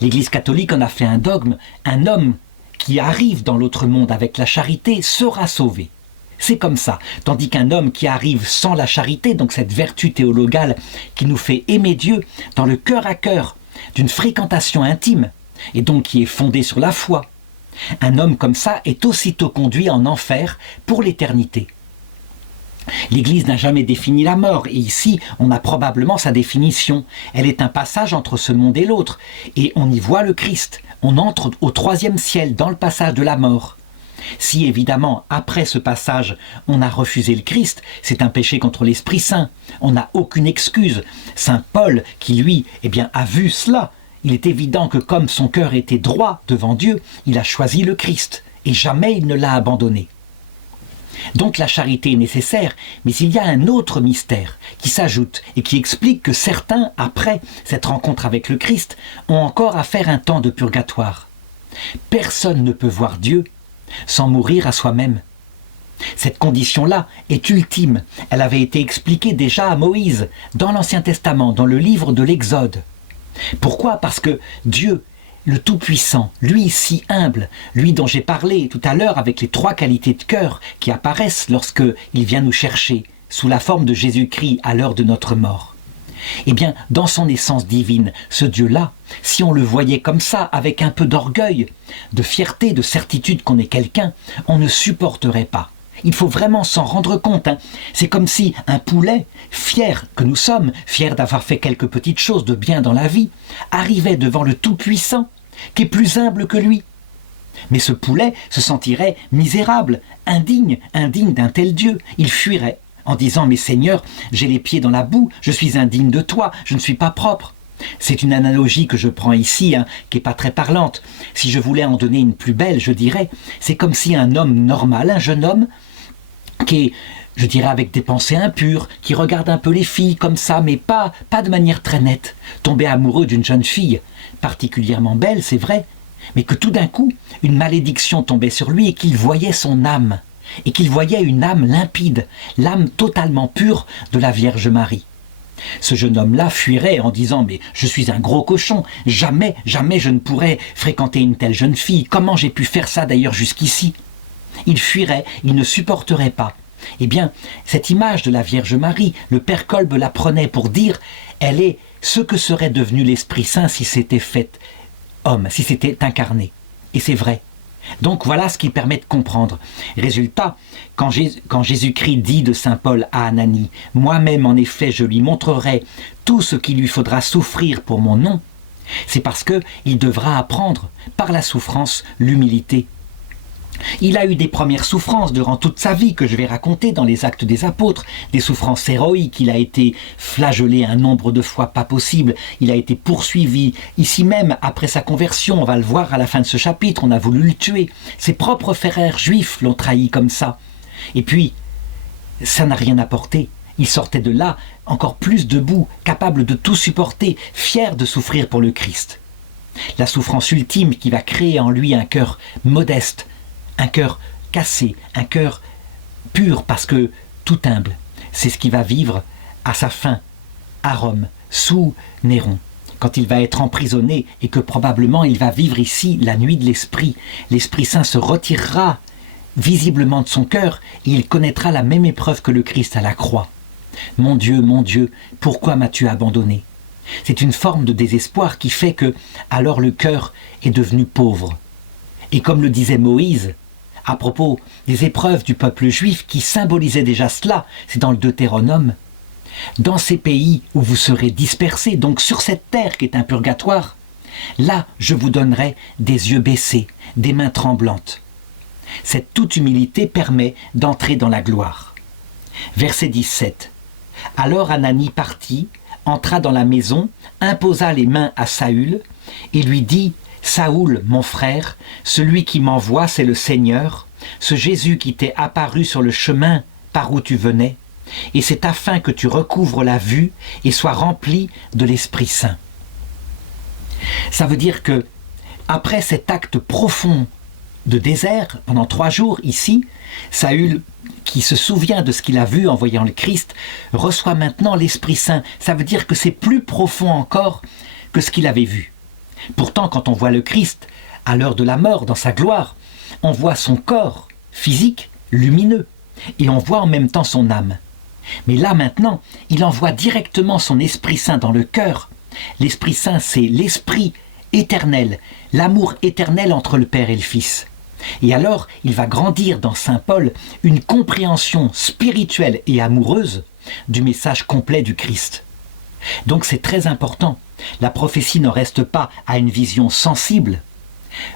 L'Église catholique en a fait un dogme, un homme qui arrive dans l'autre monde avec la charité sera sauvé. C'est comme ça. Tandis qu'un homme qui arrive sans la charité, donc cette vertu théologale qui nous fait aimer Dieu dans le cœur à cœur, d'une fréquentation intime, et donc qui est fondée sur la foi, un homme comme ça est aussitôt conduit en enfer pour l'éternité. L'Église n'a jamais défini la mort, et ici, on a probablement sa définition. Elle est un passage entre ce monde et l'autre, et on y voit le Christ. On entre au 3e ciel, dans le passage de la mort. Si évidemment, après ce passage, on a refusé le Christ, c'est un péché contre l'Esprit Saint. On n'a aucune excuse. Saint Paul, qui lui, eh bien, a vu cela. Il est évident que comme son cœur était droit devant Dieu, il a choisi le Christ, et jamais il ne l'a abandonné. Donc la charité est nécessaire, mais il y a un autre mystère qui s'ajoute et qui explique que certains, après cette rencontre avec le Christ, ont encore à faire un temps de purgatoire. Personne ne peut voir Dieu sans mourir à soi-même. Cette condition-là est ultime. Elle avait été expliquée déjà à Moïse, dans l'Ancien Testament, dans le livre de l'Exode. Pourquoi? Parce que Dieu, le Tout-Puissant, lui si humble, lui dont j'ai parlé tout à l'heure avec les 3 qualités de cœur qui apparaissent lorsqu'il vient nous chercher, sous la forme de Jésus-Christ à l'heure de notre mort. Eh bien, dans son essence divine, ce Dieu-là, si on le voyait comme ça, avec un peu d'orgueil, de fierté, de certitude qu'on est quelqu'un, on ne supporterait pas. Il faut vraiment s'en rendre compte. C'est comme si un poulet, fier que nous sommes, fier d'avoir fait quelques petites choses de bien dans la vie, arrivait devant le Tout-Puissant, qui est plus humble que lui. Mais ce poulet se sentirait misérable, indigne d'un tel Dieu. Il fuirait en disant « Mais Seigneur, j'ai les pieds dans la boue, je suis indigne de toi, je ne suis pas propre ». C'est une analogie que je prends ici, qui n'est pas très parlante. Si je voulais en donner une plus belle, je dirais, c'est comme si un homme normal, un jeune homme, qui est, je dirais, avec des pensées impures, qui regarde un peu les filles comme ça, mais pas de manière très nette, tombait amoureux d'une jeune fille, particulièrement belle, c'est vrai, mais que tout d'un coup, une malédiction tombait sur lui et qu'il voyait son âme, et qu'il voyait une âme limpide, l'âme totalement pure de la Vierge Marie. Ce jeune homme-là fuirait en disant « Mais je suis un gros cochon, jamais je ne pourrais fréquenter une telle jeune fille, comment j'ai pu faire ça d'ailleurs jusqu'ici ?» Il fuirait, il ne supporterait pas. Eh bien, cette image de la Vierge Marie, le Père Kolbe la prenait pour dire « Elle est ce que serait devenu l'Esprit Saint si c'était fait homme, si c'était incarné. » Et c'est vrai. Donc voilà ce qui permet de comprendre. Résultat, quand Jésus-Christ dit de saint Paul à Ananie « Moi-même en effet je lui montrerai tout ce qu'il lui faudra souffrir pour mon nom », c'est parce qu'il devra apprendre par la souffrance l'humilité. Il a eu des premières souffrances durant toute sa vie que je vais raconter dans les Actes des Apôtres, des souffrances héroïques. Il a été flagellé un nombre de fois pas possible, il a été poursuivi. Ici même, après sa conversion, on va le voir à la fin de ce chapitre, on a voulu le tuer. Ses propres frères juifs l'ont trahi comme ça. Et puis, ça n'a rien apporté. Il sortait de là encore plus debout, capable de tout supporter, fier de souffrir pour le Christ. La souffrance ultime qui va créer en lui un cœur modeste, un cœur cassé, un cœur pur parce que tout humble. C'est ce qu'il va vivre à sa fin, à Rome, sous Néron, quand il va être emprisonné et que probablement il va vivre ici la nuit de l'Esprit. L'Esprit Saint se retirera visiblement de son cœur et il connaîtra la même épreuve que le Christ à la croix. Mon Dieu, pourquoi m'as-tu abandonné? C'est une forme de désespoir qui fait que, alors le cœur est devenu pauvre. Et comme le disait Moïse, à propos des épreuves du peuple juif qui symbolisaient déjà cela, c'est dans le Deutéronome, dans ces pays où vous serez dispersés, donc sur cette terre qui est un purgatoire, là je vous donnerai des yeux baissés, des mains tremblantes. Cette toute humilité permet d'entrer dans la gloire. Verset 17. Alors Ananie partit, entra dans la maison, imposa les mains à Saül et lui dit « Saoul, mon frère, celui qui m'envoie, c'est le Seigneur, ce Jésus qui t'est apparu sur le chemin par où tu venais, et c'est afin que tu recouvres la vue et sois rempli de l'Esprit Saint. » Ça veut dire que, après cet acte profond de désert, pendant 3 jours ici, Saül, qui se souvient de ce qu'il a vu en voyant le Christ, reçoit maintenant l'Esprit Saint. Ça veut dire que c'est plus profond encore que ce qu'il avait vu. Pourtant, quand on voit le Christ, à l'heure de la mort, dans sa gloire, on voit son corps physique, lumineux, et on voit en même temps son âme. Mais là, maintenant, il envoie directement son Esprit Saint dans le cœur. L'Esprit Saint, c'est l'Esprit éternel, l'amour éternel entre le Père et le Fils. Et alors, il va grandir dans Saint Paul une compréhension spirituelle et amoureuse du message complet du Christ. Donc c'est très important. La prophétie ne reste pas à une vision sensible,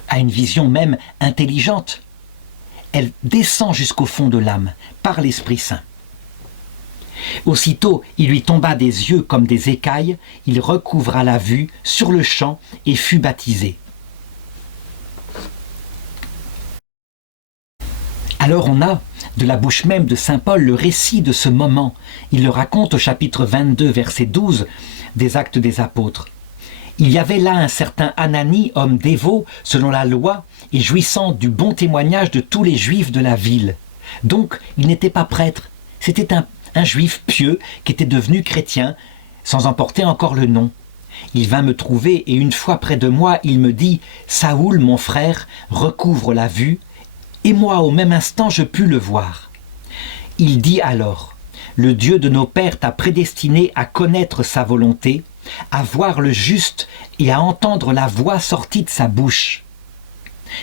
à une vision même intelligente. Elle descend jusqu'au fond de l'âme par l'Esprit Saint. Aussitôt, il lui tomba des yeux comme des écailles, il recouvra la vue sur le champ et fut baptisé. Alors on a, de la bouche même de saint Paul, le récit de ce moment. Il le raconte au chapitre 22, verset 12 des Actes des Apôtres. Il y avait là un certain Ananie, homme dévot, selon la loi, et jouissant du bon témoignage de tous les Juifs de la ville. Donc, il n'était pas prêtre, c'était un Juif pieux qui était devenu chrétien, sans en porter encore le nom. Il vint me trouver, et une fois près de moi, il me dit « Saoul, mon frère, recouvre la vue », et moi, au même instant, je pus le voir. Il dit alors, le Dieu de nos pères t'a prédestiné à connaître sa volonté, à voir le juste et à entendre la voix sortie de sa bouche.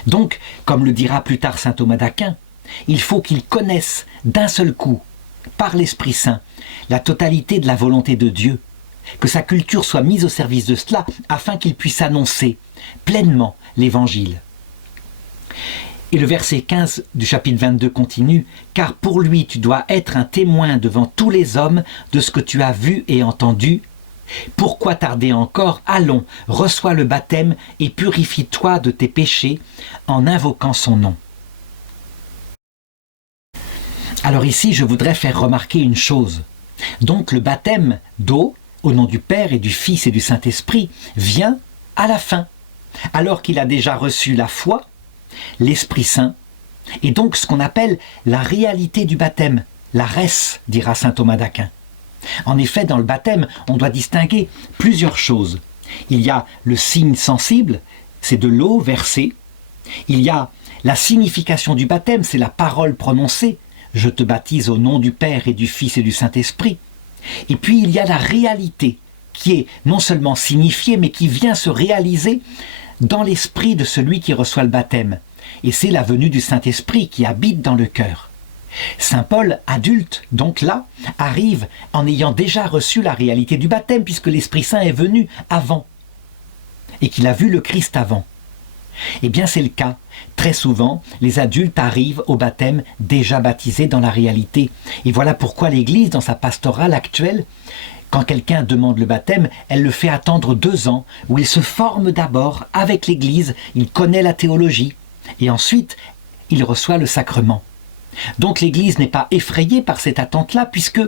Donc, comme le dira plus tard saint Thomas d'Aquin, il faut qu'il connaisse d'un seul coup, par l'Esprit Saint, la totalité de la volonté de Dieu, que sa culture soit mise au service de cela afin qu'il puisse annoncer pleinement l'Évangile. Et le verset 15 du chapitre 22 continue « Car pour lui tu dois être un témoin devant tous les hommes de ce que tu as vu et entendu. Pourquoi tarder encore? Allons, reçois le baptême et purifie-toi de tes péchés en invoquant son nom. » Alors ici, je voudrais faire remarquer une chose. Donc le baptême d'eau, au nom du Père et du Fils et du Saint-Esprit, vient à la fin, alors qu'il a déjà reçu la foi, l'Esprit Saint, et donc ce qu'on appelle la réalité du baptême, la res, dira saint Thomas d'Aquin. En effet, dans le baptême, on doit distinguer plusieurs choses. Il y a le signe sensible, c'est de l'eau versée. Il y a la signification du baptême, c'est la parole prononcée. Je te baptise au nom du Père et du Fils et du Saint-Esprit. Et puis il y a la réalité, qui est non seulement signifiée, mais qui vient se réaliser dans l'esprit de celui qui reçoit le baptême. Et c'est la venue du Saint-Esprit qui habite dans le cœur. Saint Paul, adulte, donc là, arrive en ayant déjà reçu la réalité du baptême, puisque l'Esprit Saint est venu avant, et qu'il a vu le Christ avant. Eh bien c'est le cas. Très souvent, les adultes arrivent au baptême déjà baptisés dans la réalité. Et voilà pourquoi l'Église, dans sa pastorale actuelle, quand quelqu'un demande le baptême, elle le fait attendre 2 ans, où il se forme d'abord avec l'Église, il connaît la théologie, et ensuite, il reçoit le sacrement. Donc l'Église n'est pas effrayée par cette attente-là, puisque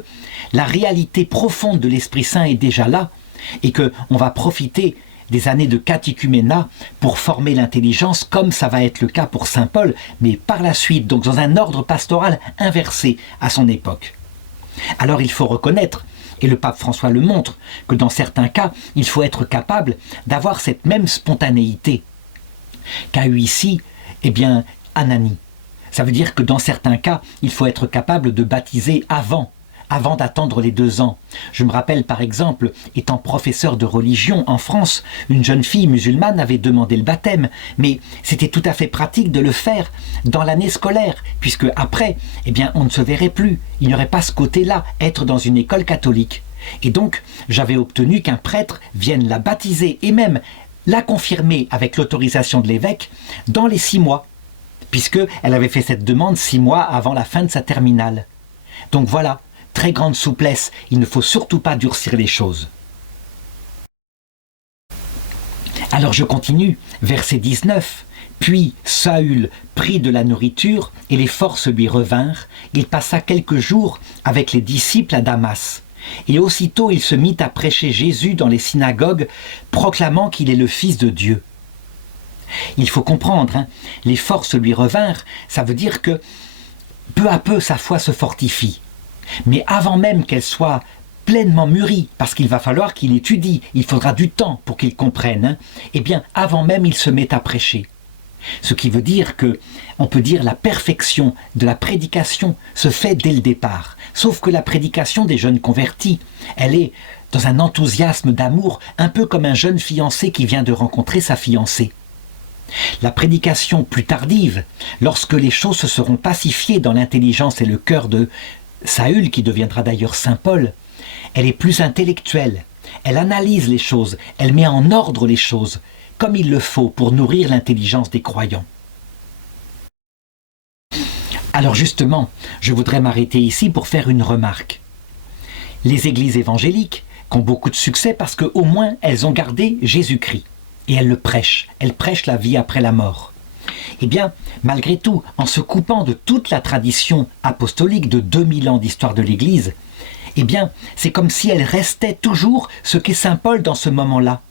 la réalité profonde de l'Esprit Saint est déjà là, et qu'on va profiter des années de catéchuménat pour former l'intelligence, comme ça va être le cas pour saint Paul, mais par la suite, donc dans un ordre pastoral inversé à son époque. Alors il faut reconnaître, et le pape François le montre, que dans certains cas, il faut être capable d'avoir cette même spontanéité qu'a eu ici, eh bien, Ananie. Ça veut dire que dans certains cas, il faut être capable de baptiser avant d'attendre les 2 ans. Je me rappelle par exemple, étant professeur de religion en France, une jeune fille musulmane avait demandé le baptême, mais c'était tout à fait pratique de le faire dans l'année scolaire, puisque après, eh bien, on ne se verrait plus. Il n'y aurait pas ce côté-là, être dans une école catholique. Et donc, j'avais obtenu qu'un prêtre vienne la baptiser et même la confirmer avec l'autorisation de l'évêque dans les 6 mois, puisqu'elle avait fait cette demande 6 mois avant la fin de sa terminale. Donc voilà, très grande souplesse, il ne faut surtout pas durcir les choses. Alors je continue, verset 19. Puis Saül prit de la nourriture et les forces lui revinrent. Il passa quelques jours avec les disciples à Damas. Et aussitôt il se mit à prêcher Jésus dans les synagogues, proclamant qu'il est le Fils de Dieu. Il faut comprendre, les forces lui revinrent, ça veut dire que peu à peu sa foi se fortifie. Mais avant même qu'elle soit pleinement mûrie, parce qu'il va falloir qu'il étudie, il faudra du temps pour qu'il comprenne, eh bien avant même il se met à prêcher. Ce qui veut dire que, on peut dire la perfection de la prédication se fait dès le départ. Sauf que la prédication des jeunes convertis, elle est dans un enthousiasme d'amour, un peu comme un jeune fiancé qui vient de rencontrer sa fiancée. La prédication plus tardive, lorsque les choses se seront pacifiées dans l'intelligence et le cœur de Saül, qui deviendra d'ailleurs Saint Paul, elle est plus intellectuelle, elle analyse les choses, elle met en ordre les choses, comme il le faut pour nourrir l'intelligence des croyants. Alors justement, je voudrais m'arrêter ici pour faire une remarque. Les églises évangéliques ont beaucoup de succès parce qu'au moins elles ont gardé Jésus-Christ, et elles prêchent la vie après la mort. Eh bien, malgré tout, en se coupant de toute la tradition apostolique de 2000 ans d'histoire de l'Église, eh bien, c'est comme si elles restaient toujours ce qu'est Saint Paul dans ce moment-là.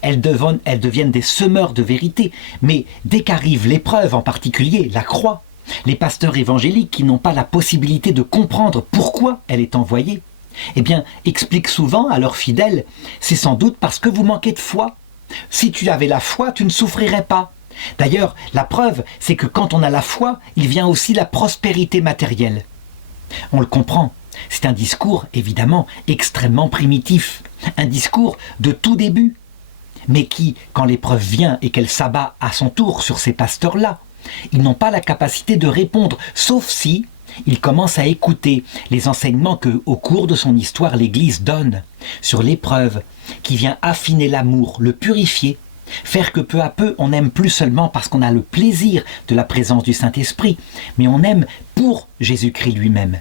Elles deviennent des semeurs de vérité, mais dès qu'arrive l'épreuve, en particulier la croix, les pasteurs évangéliques qui n'ont pas la possibilité de comprendre pourquoi elle est envoyée, eh bien, expliquent souvent à leurs fidèles, c'est sans doute parce que vous manquez de foi. Si tu avais la foi, tu ne souffrirais pas. D'ailleurs, la preuve, c'est que quand on a la foi, il vient aussi la prospérité matérielle. On le comprend, c'est un discours, évidemment, extrêmement primitif, un discours de tout début, mais qui, quand l'épreuve vient et qu'elle s'abat à son tour sur ces pasteurs-là, ils n'ont pas la capacité de répondre, sauf si ils commencent à écouter les enseignements que, au cours de son histoire, l'Église donne sur l'épreuve, qui vient affiner l'amour, le purifier, faire que peu à peu on n'aime plus seulement parce qu'on a le plaisir de la présence du Saint-Esprit, mais on aime pour Jésus-Christ lui-même.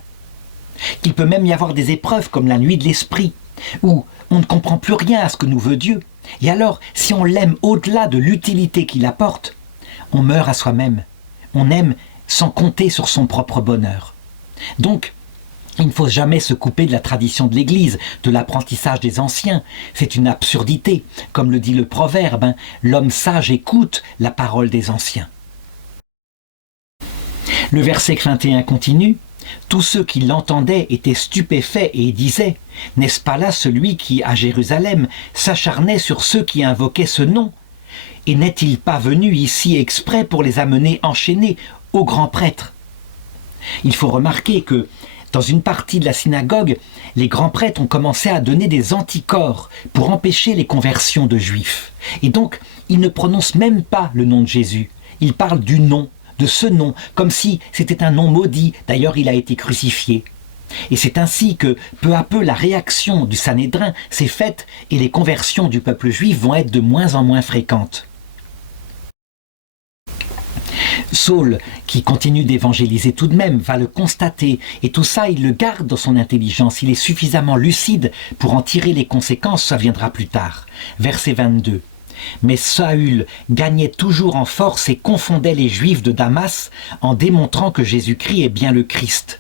Qu'il peut même y avoir des épreuves comme la nuit de l'Esprit, où on ne comprend plus rien à ce que nous veut Dieu. Et alors, si on l'aime au-delà de l'utilité qu'il apporte, on meurt à soi-même. On aime sans compter sur son propre bonheur. Donc, il ne faut jamais se couper de la tradition de l'Église, de l'apprentissage des anciens. C'est une absurdité. Comme le dit le proverbe, l'homme sage écoute la parole des anciens. Le verset 21 continue. Tous ceux qui l'entendaient étaient stupéfaits et disaient « N'est-ce pas là celui qui, à Jérusalem, s'acharnait sur ceux qui invoquaient ce nom ? Et n'est-il pas venu ici exprès pour les amener enchaînés au grand prêtre ?» Il faut remarquer que dans une partie de la synagogue, les grands prêtres ont commencé à donner des anticorps pour empêcher les conversions de juifs. Et donc, ils ne prononcent même pas le nom de Jésus. Ils parlent du nom, de ce nom, comme si c'était un nom maudit. D'ailleurs, il a été crucifié. Et c'est ainsi que, peu à peu, la réaction du Sanhédrin s'est faite et les conversions du peuple juif vont être de moins en moins fréquentes. Saul, qui continue d'évangéliser tout de même, va le constater, et tout ça, il le garde dans son intelligence, il est suffisamment lucide pour en tirer les conséquences, ça viendra plus tard. Verset 22. Mais Saül gagnait toujours en force et confondait les Juifs de Damas en démontrant que Jésus-Christ est bien le Christ.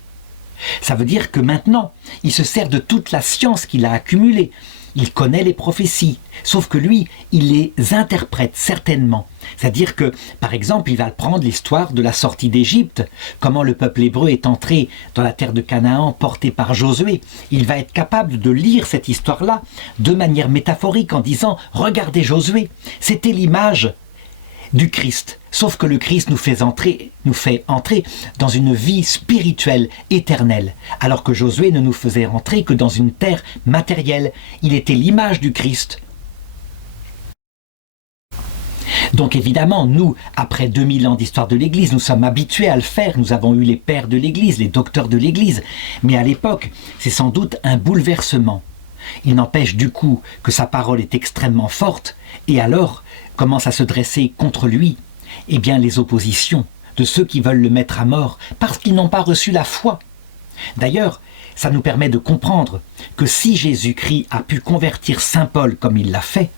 Ça veut dire que maintenant, il se sert de toute la science qu'il a accumulée. Il connaît les prophéties, sauf que lui, il les interprète certainement. C'est-à-dire que, par exemple, il va prendre l'histoire de la sortie d'Égypte, comment le peuple hébreu est entré dans la terre de Canaan porté par Josué. Il va être capable de lire cette histoire-là de manière métaphorique en disant « Regardez Josué, c'était l'image du Christ. Sauf que le Christ nous fait entrer dans une vie spirituelle éternelle, alors que Josué ne nous faisait entrer que dans une terre matérielle. Il était l'image du Christ. Donc évidemment, nous, après 2000 ans d'histoire de l'Église, nous sommes habitués à le faire. Nous avons eu les pères de l'Église, les docteurs de l'Église. Mais à l'époque, c'est sans doute un bouleversement. Il n'empêche du coup que sa parole est extrêmement forte, et alors commencent à se dresser contre lui, eh bien les oppositions de ceux qui veulent le mettre à mort parce qu'ils n'ont pas reçu la foi. D'ailleurs, ça nous permet de comprendre que si Jésus-Christ a pu convertir Saint Paul comme il l'a fait,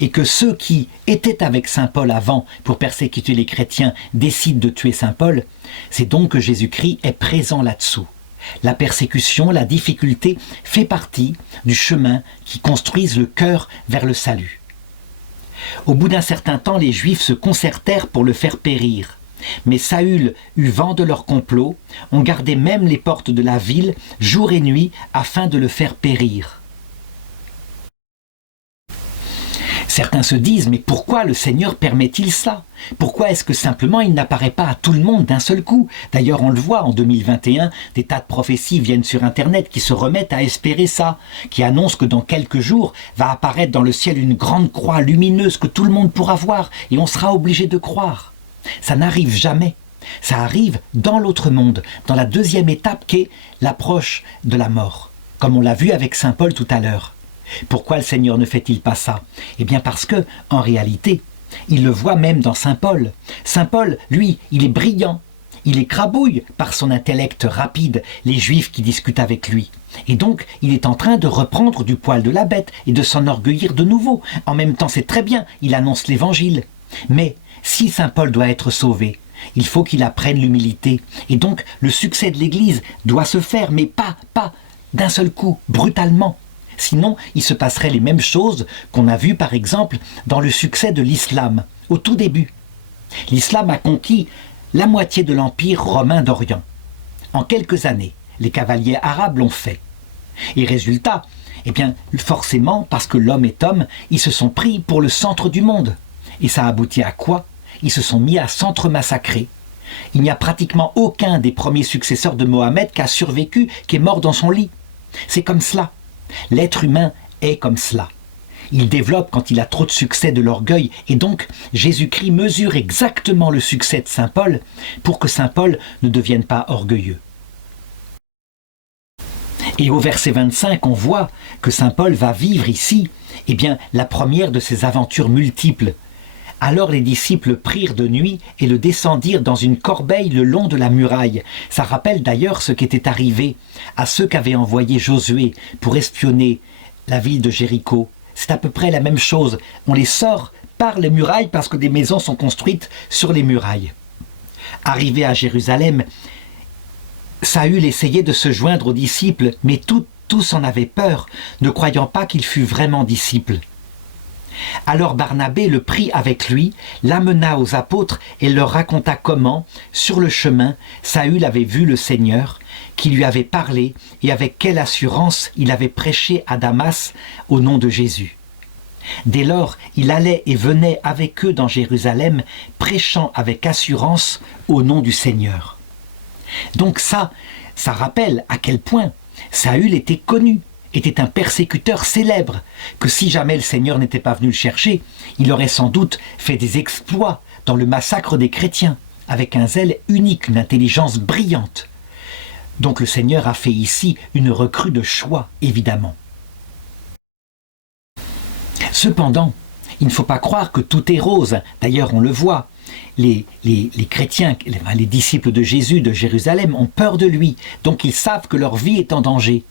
et que ceux qui étaient avec Saint Paul avant pour persécuter les chrétiens décident de tuer Saint Paul, c'est donc que Jésus-Christ est présent là-dessous. La persécution, la difficulté fait partie du chemin qui construise le cœur vers le salut. Au bout d'un certain temps, les Juifs se concertèrent pour le faire périr. Mais Saül eut vent de leur complot, on gardait même les portes de la ville jour et nuit afin de le faire périr. Certains se disent, mais pourquoi le Seigneur permet-il ça? Pourquoi est-ce que simplement il n'apparaît pas à tout le monde d'un seul coup? D'ailleurs, on le voit en 2021, des tas de prophéties viennent sur Internet qui se remettent à espérer ça, qui annoncent que dans quelques jours va apparaître dans le ciel une grande croix lumineuse que tout le monde pourra voir et on sera obligé de croire. Ça n'arrive jamais. Ça arrive dans l'autre monde, dans la deuxième étape qui est l'approche de la mort, comme on l'a vu avec Saint Paul tout à l'heure. Pourquoi le Seigneur ne fait-il pas ça? Eh bien parce que, en réalité, il le voit même dans Saint Paul. Saint Paul, lui, il est brillant, il écrabouille par son intellect rapide les Juifs qui discutent avec lui. Et donc, il est en train de reprendre du poil de la bête et de s'enorgueillir de nouveau. En même temps, c'est très bien, il annonce l'Évangile. Mais si Saint Paul doit être sauvé, il faut qu'il apprenne l'humilité. Et donc, le succès de l'Église doit se faire, mais pas d'un seul coup, brutalement. Sinon, il se passerait les mêmes choses qu'on a vues par exemple dans le succès de l'islam, au tout début. L'islam a conquis la moitié de l'empire romain d'Orient. En quelques années, les cavaliers arabes l'ont fait. Et résultat, eh bien, forcément, parce que l'homme est homme, ils se sont pris pour le centre du monde. Et ça a abouti à quoi? Ils se sont mis à s'entre-massacrer. Il n'y a pratiquement aucun des premiers successeurs de Mohammed qui a survécu, qui est mort dans son lit. C'est comme cela. L'être humain est comme cela. Il développe quand il a trop de succès de l'orgueil et donc Jésus-Christ mesure exactement le succès de Saint Paul pour que Saint Paul ne devienne pas orgueilleux. Et au verset 25, on voit que Saint Paul va vivre ici eh bien, la première de ses aventures multiples. Alors les disciples prirent de nuit et le descendirent dans une corbeille le long de la muraille. Ça rappelle d'ailleurs ce qui était arrivé à ceux qu'avait envoyé Josué pour espionner la ville de Jéricho. C'est à peu près la même chose. On les sort par les murailles parce que des maisons sont construites sur les murailles. Arrivé à Jérusalem, Saül essayait de se joindre aux disciples, mais tous en avaient peur, ne croyant pas qu'il fût vraiment disciple. Alors Barnabé le prit avec lui, l'amena aux apôtres et leur raconta comment, sur le chemin, Saül avait vu le Seigneur, qui lui avait parlé et avec quelle assurance il avait prêché à Damas au nom de Jésus. Dès lors, il allait et venait avec eux dans Jérusalem, prêchant avec assurance au nom du Seigneur. Donc ça rappelle à quel point Saül était connu, était un persécuteur célèbre, que si jamais le Seigneur n'était pas venu le chercher, il aurait sans doute fait des exploits dans le massacre des chrétiens, avec un zèle unique, une intelligence brillante. Donc le Seigneur a fait ici une recrue de choix, évidemment. Cependant, il ne faut pas croire que tout est rose. D'ailleurs, on le voit. Les chrétiens, les disciples de Jésus de Jérusalem ont peur de lui, donc ils savent que leur vie est en danger.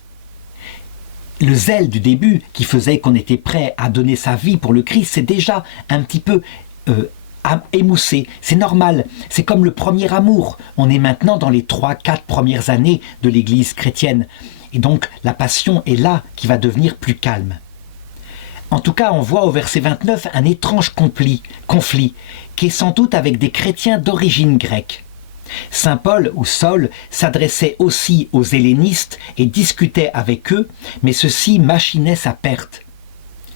Le zèle du début qui faisait qu'on était prêt à donner sa vie pour le Christ, c'est déjà un petit peu émoussé. C'est normal, c'est comme le premier amour. On est maintenant dans les 3-4 premières années de l'Église chrétienne. Et donc la passion est là qui va devenir plus calme. En tout cas, on voit au verset 29 un étrange conflit qui est sans doute avec des chrétiens d'origine grecque. Saint Paul ou Saul s'adressait aussi aux hellénistes et discutait avec eux, mais ceux-ci machinaient sa perte.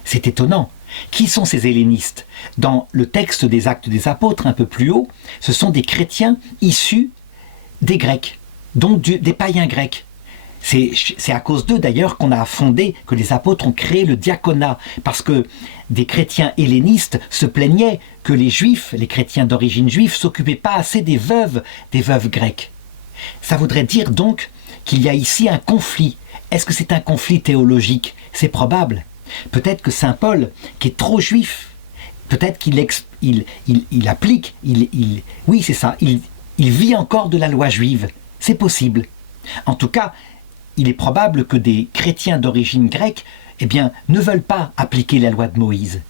C'est étonnant, Qui sont ces hellénistes? Dans le texte des Actes des Apôtres, un peu plus haut, ce sont des chrétiens issus des Grecs, donc des païens grecs. C'est à cause d'eux d'ailleurs qu'on a fondé, que les apôtres ont créé le diaconat, parce que des chrétiens hellénistes se plaignaient que les juifs, les chrétiens d'origine juive, s'occupaient pas assez des veuves grecques. Ça voudrait dire donc qu'il y a ici un conflit. Est-ce que c'est un conflit théologique? C'est probable. Peut-être que saint Paul, qui est trop juif, peut-être qu'il applique, oui c'est ça, il vit encore de la loi juive. C'est possible. En tout cas, il est probable que des chrétiens d'origine grecque ne veulent pas appliquer la loi de Moïse.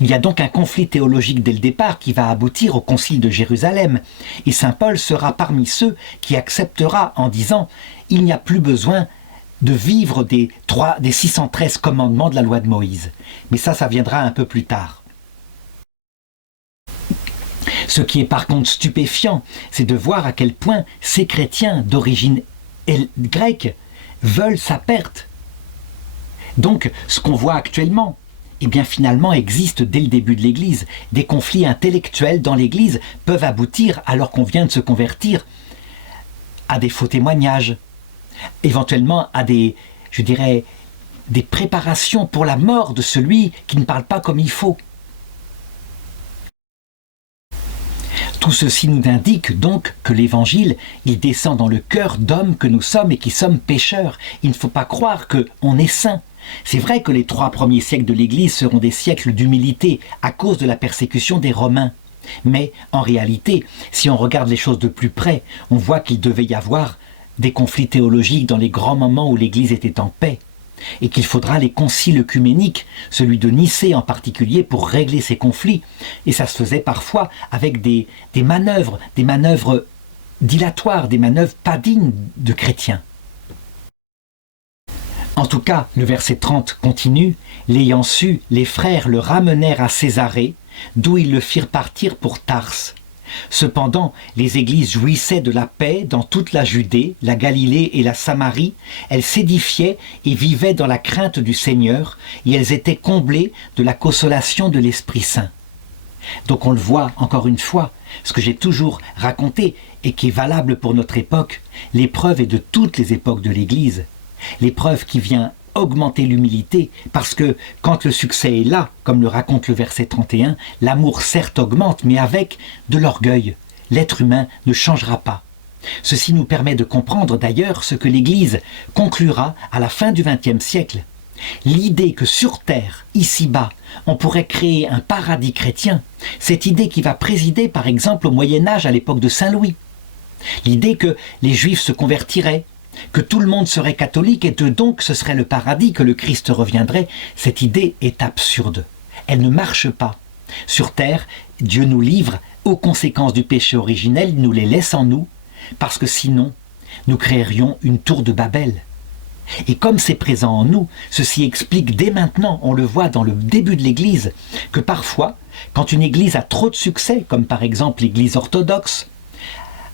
Il y a donc un conflit théologique dès le départ qui va aboutir au concile de Jérusalem. Et saint Paul sera parmi ceux qui acceptera en disant « Il n'y a plus besoin de vivre des 613 commandements de la loi de Moïse. » Mais ça viendra un peu plus tard. Ce qui est par contre stupéfiant, c'est de voir à quel point ces chrétiens d'origine grecque veulent sa perte. Donc, ce qu'on voit actuellement, finalement existe dès le début de l'Église. Des conflits intellectuels dans l'Église peuvent aboutir, alors qu'on vient de se convertir, à des faux témoignages, éventuellement à des préparations pour la mort de celui qui ne parle pas comme il faut. Tout ceci nous indique donc que l'Évangile, il descend dans le cœur d'hommes que nous sommes et qui sommes pécheurs. Il ne faut pas croire qu'on est saint. C'est vrai que les 3 premiers siècles de l'Église seront des siècles d'humilité à cause de la persécution des Romains. Mais en réalité, si on regarde les choses de plus près, on voit qu'il devait y avoir des conflits théologiques dans les grands moments où l'Église était en paix, et qu'il faudra les conciles œcuméniques, celui de Nicée en particulier, pour régler ces conflits. Et ça se faisait parfois avec des manœuvres dilatoires, des manœuvres pas dignes de chrétiens. En tout cas, le verset 30 continue, « L'ayant su, les frères le ramenèrent à Césarée, d'où ils le firent partir pour Tarse. Cependant, les églises jouissaient de la paix dans toute la Judée, la Galilée et la Samarie. Elles s'édifiaient et vivaient dans la crainte du Seigneur, et elles étaient comblées de la consolation de l'Esprit Saint. » Donc on le voit encore une fois, ce que j'ai toujours raconté et qui est valable pour notre époque, l'épreuve est de toutes les époques de l'Église. L'épreuve qui vient augmenter l'humilité, parce que quand le succès est là, comme le raconte le verset 31, l'amour certes augmente, mais avec de l'orgueil. L'être humain ne changera pas. Ceci nous permet de comprendre d'ailleurs ce que l'Église conclura à la fin du XXe siècle. L'idée que sur terre, ici-bas, on pourrait créer un paradis chrétien, cette idée qui va présider par exemple au Moyen-Âge à l'époque de Saint Louis. L'idée que les Juifs se convertiraient, que tout le monde serait catholique et que donc ce serait le paradis, que le Christ reviendrait, cette idée est absurde. Elle ne marche pas. Sur terre, Dieu nous livre aux conséquences du péché originel, il nous les laisse en nous, parce que sinon, nous créerions une tour de Babel. Et comme c'est présent en nous, ceci explique dès maintenant, on le voit dans le début de l'Église, que parfois, quand une Église a trop de succès, comme par exemple l'Église orthodoxe,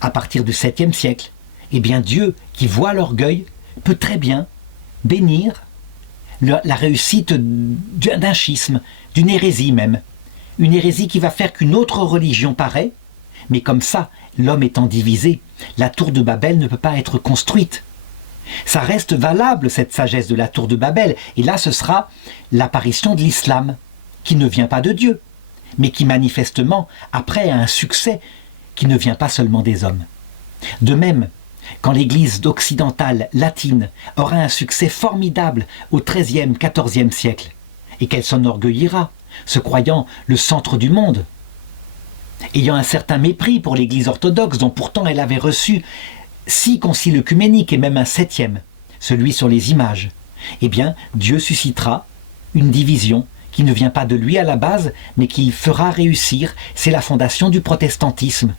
à partir du 7e siècle, eh bien Dieu, qui voit l'orgueil, peut très bien bénir la réussite d'un schisme, d'une hérésie même. Une hérésie qui va faire qu'une autre religion paraît, mais comme ça, l'homme étant divisé, la tour de Babel ne peut pas être construite. Ça reste valable, cette sagesse de la tour de Babel, et là ce sera l'apparition de l'islam, qui ne vient pas de Dieu, mais qui manifestement, après, a un succès qui ne vient pas seulement des hommes. De même, quand l'Église occidentale latine aura un succès formidable au XIIIe, XIVe siècle, et qu'elle s'enorgueillira, se croyant le centre du monde, ayant un certain mépris pour l'Église orthodoxe, dont pourtant elle avait reçu 6 conciles œcuméniques et même un 7e, celui sur les images, eh bien Dieu suscitera une division qui ne vient pas de lui à la base, mais qu'il fera réussir, c'est la fondation du protestantisme.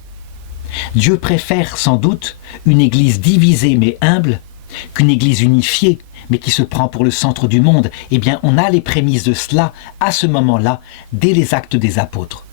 Dieu préfère sans doute une église divisée mais humble qu'une église unifiée mais qui se prend pour le centre du monde. Eh bien, on a les prémices de cela à ce moment-là, dès les Actes des Apôtres.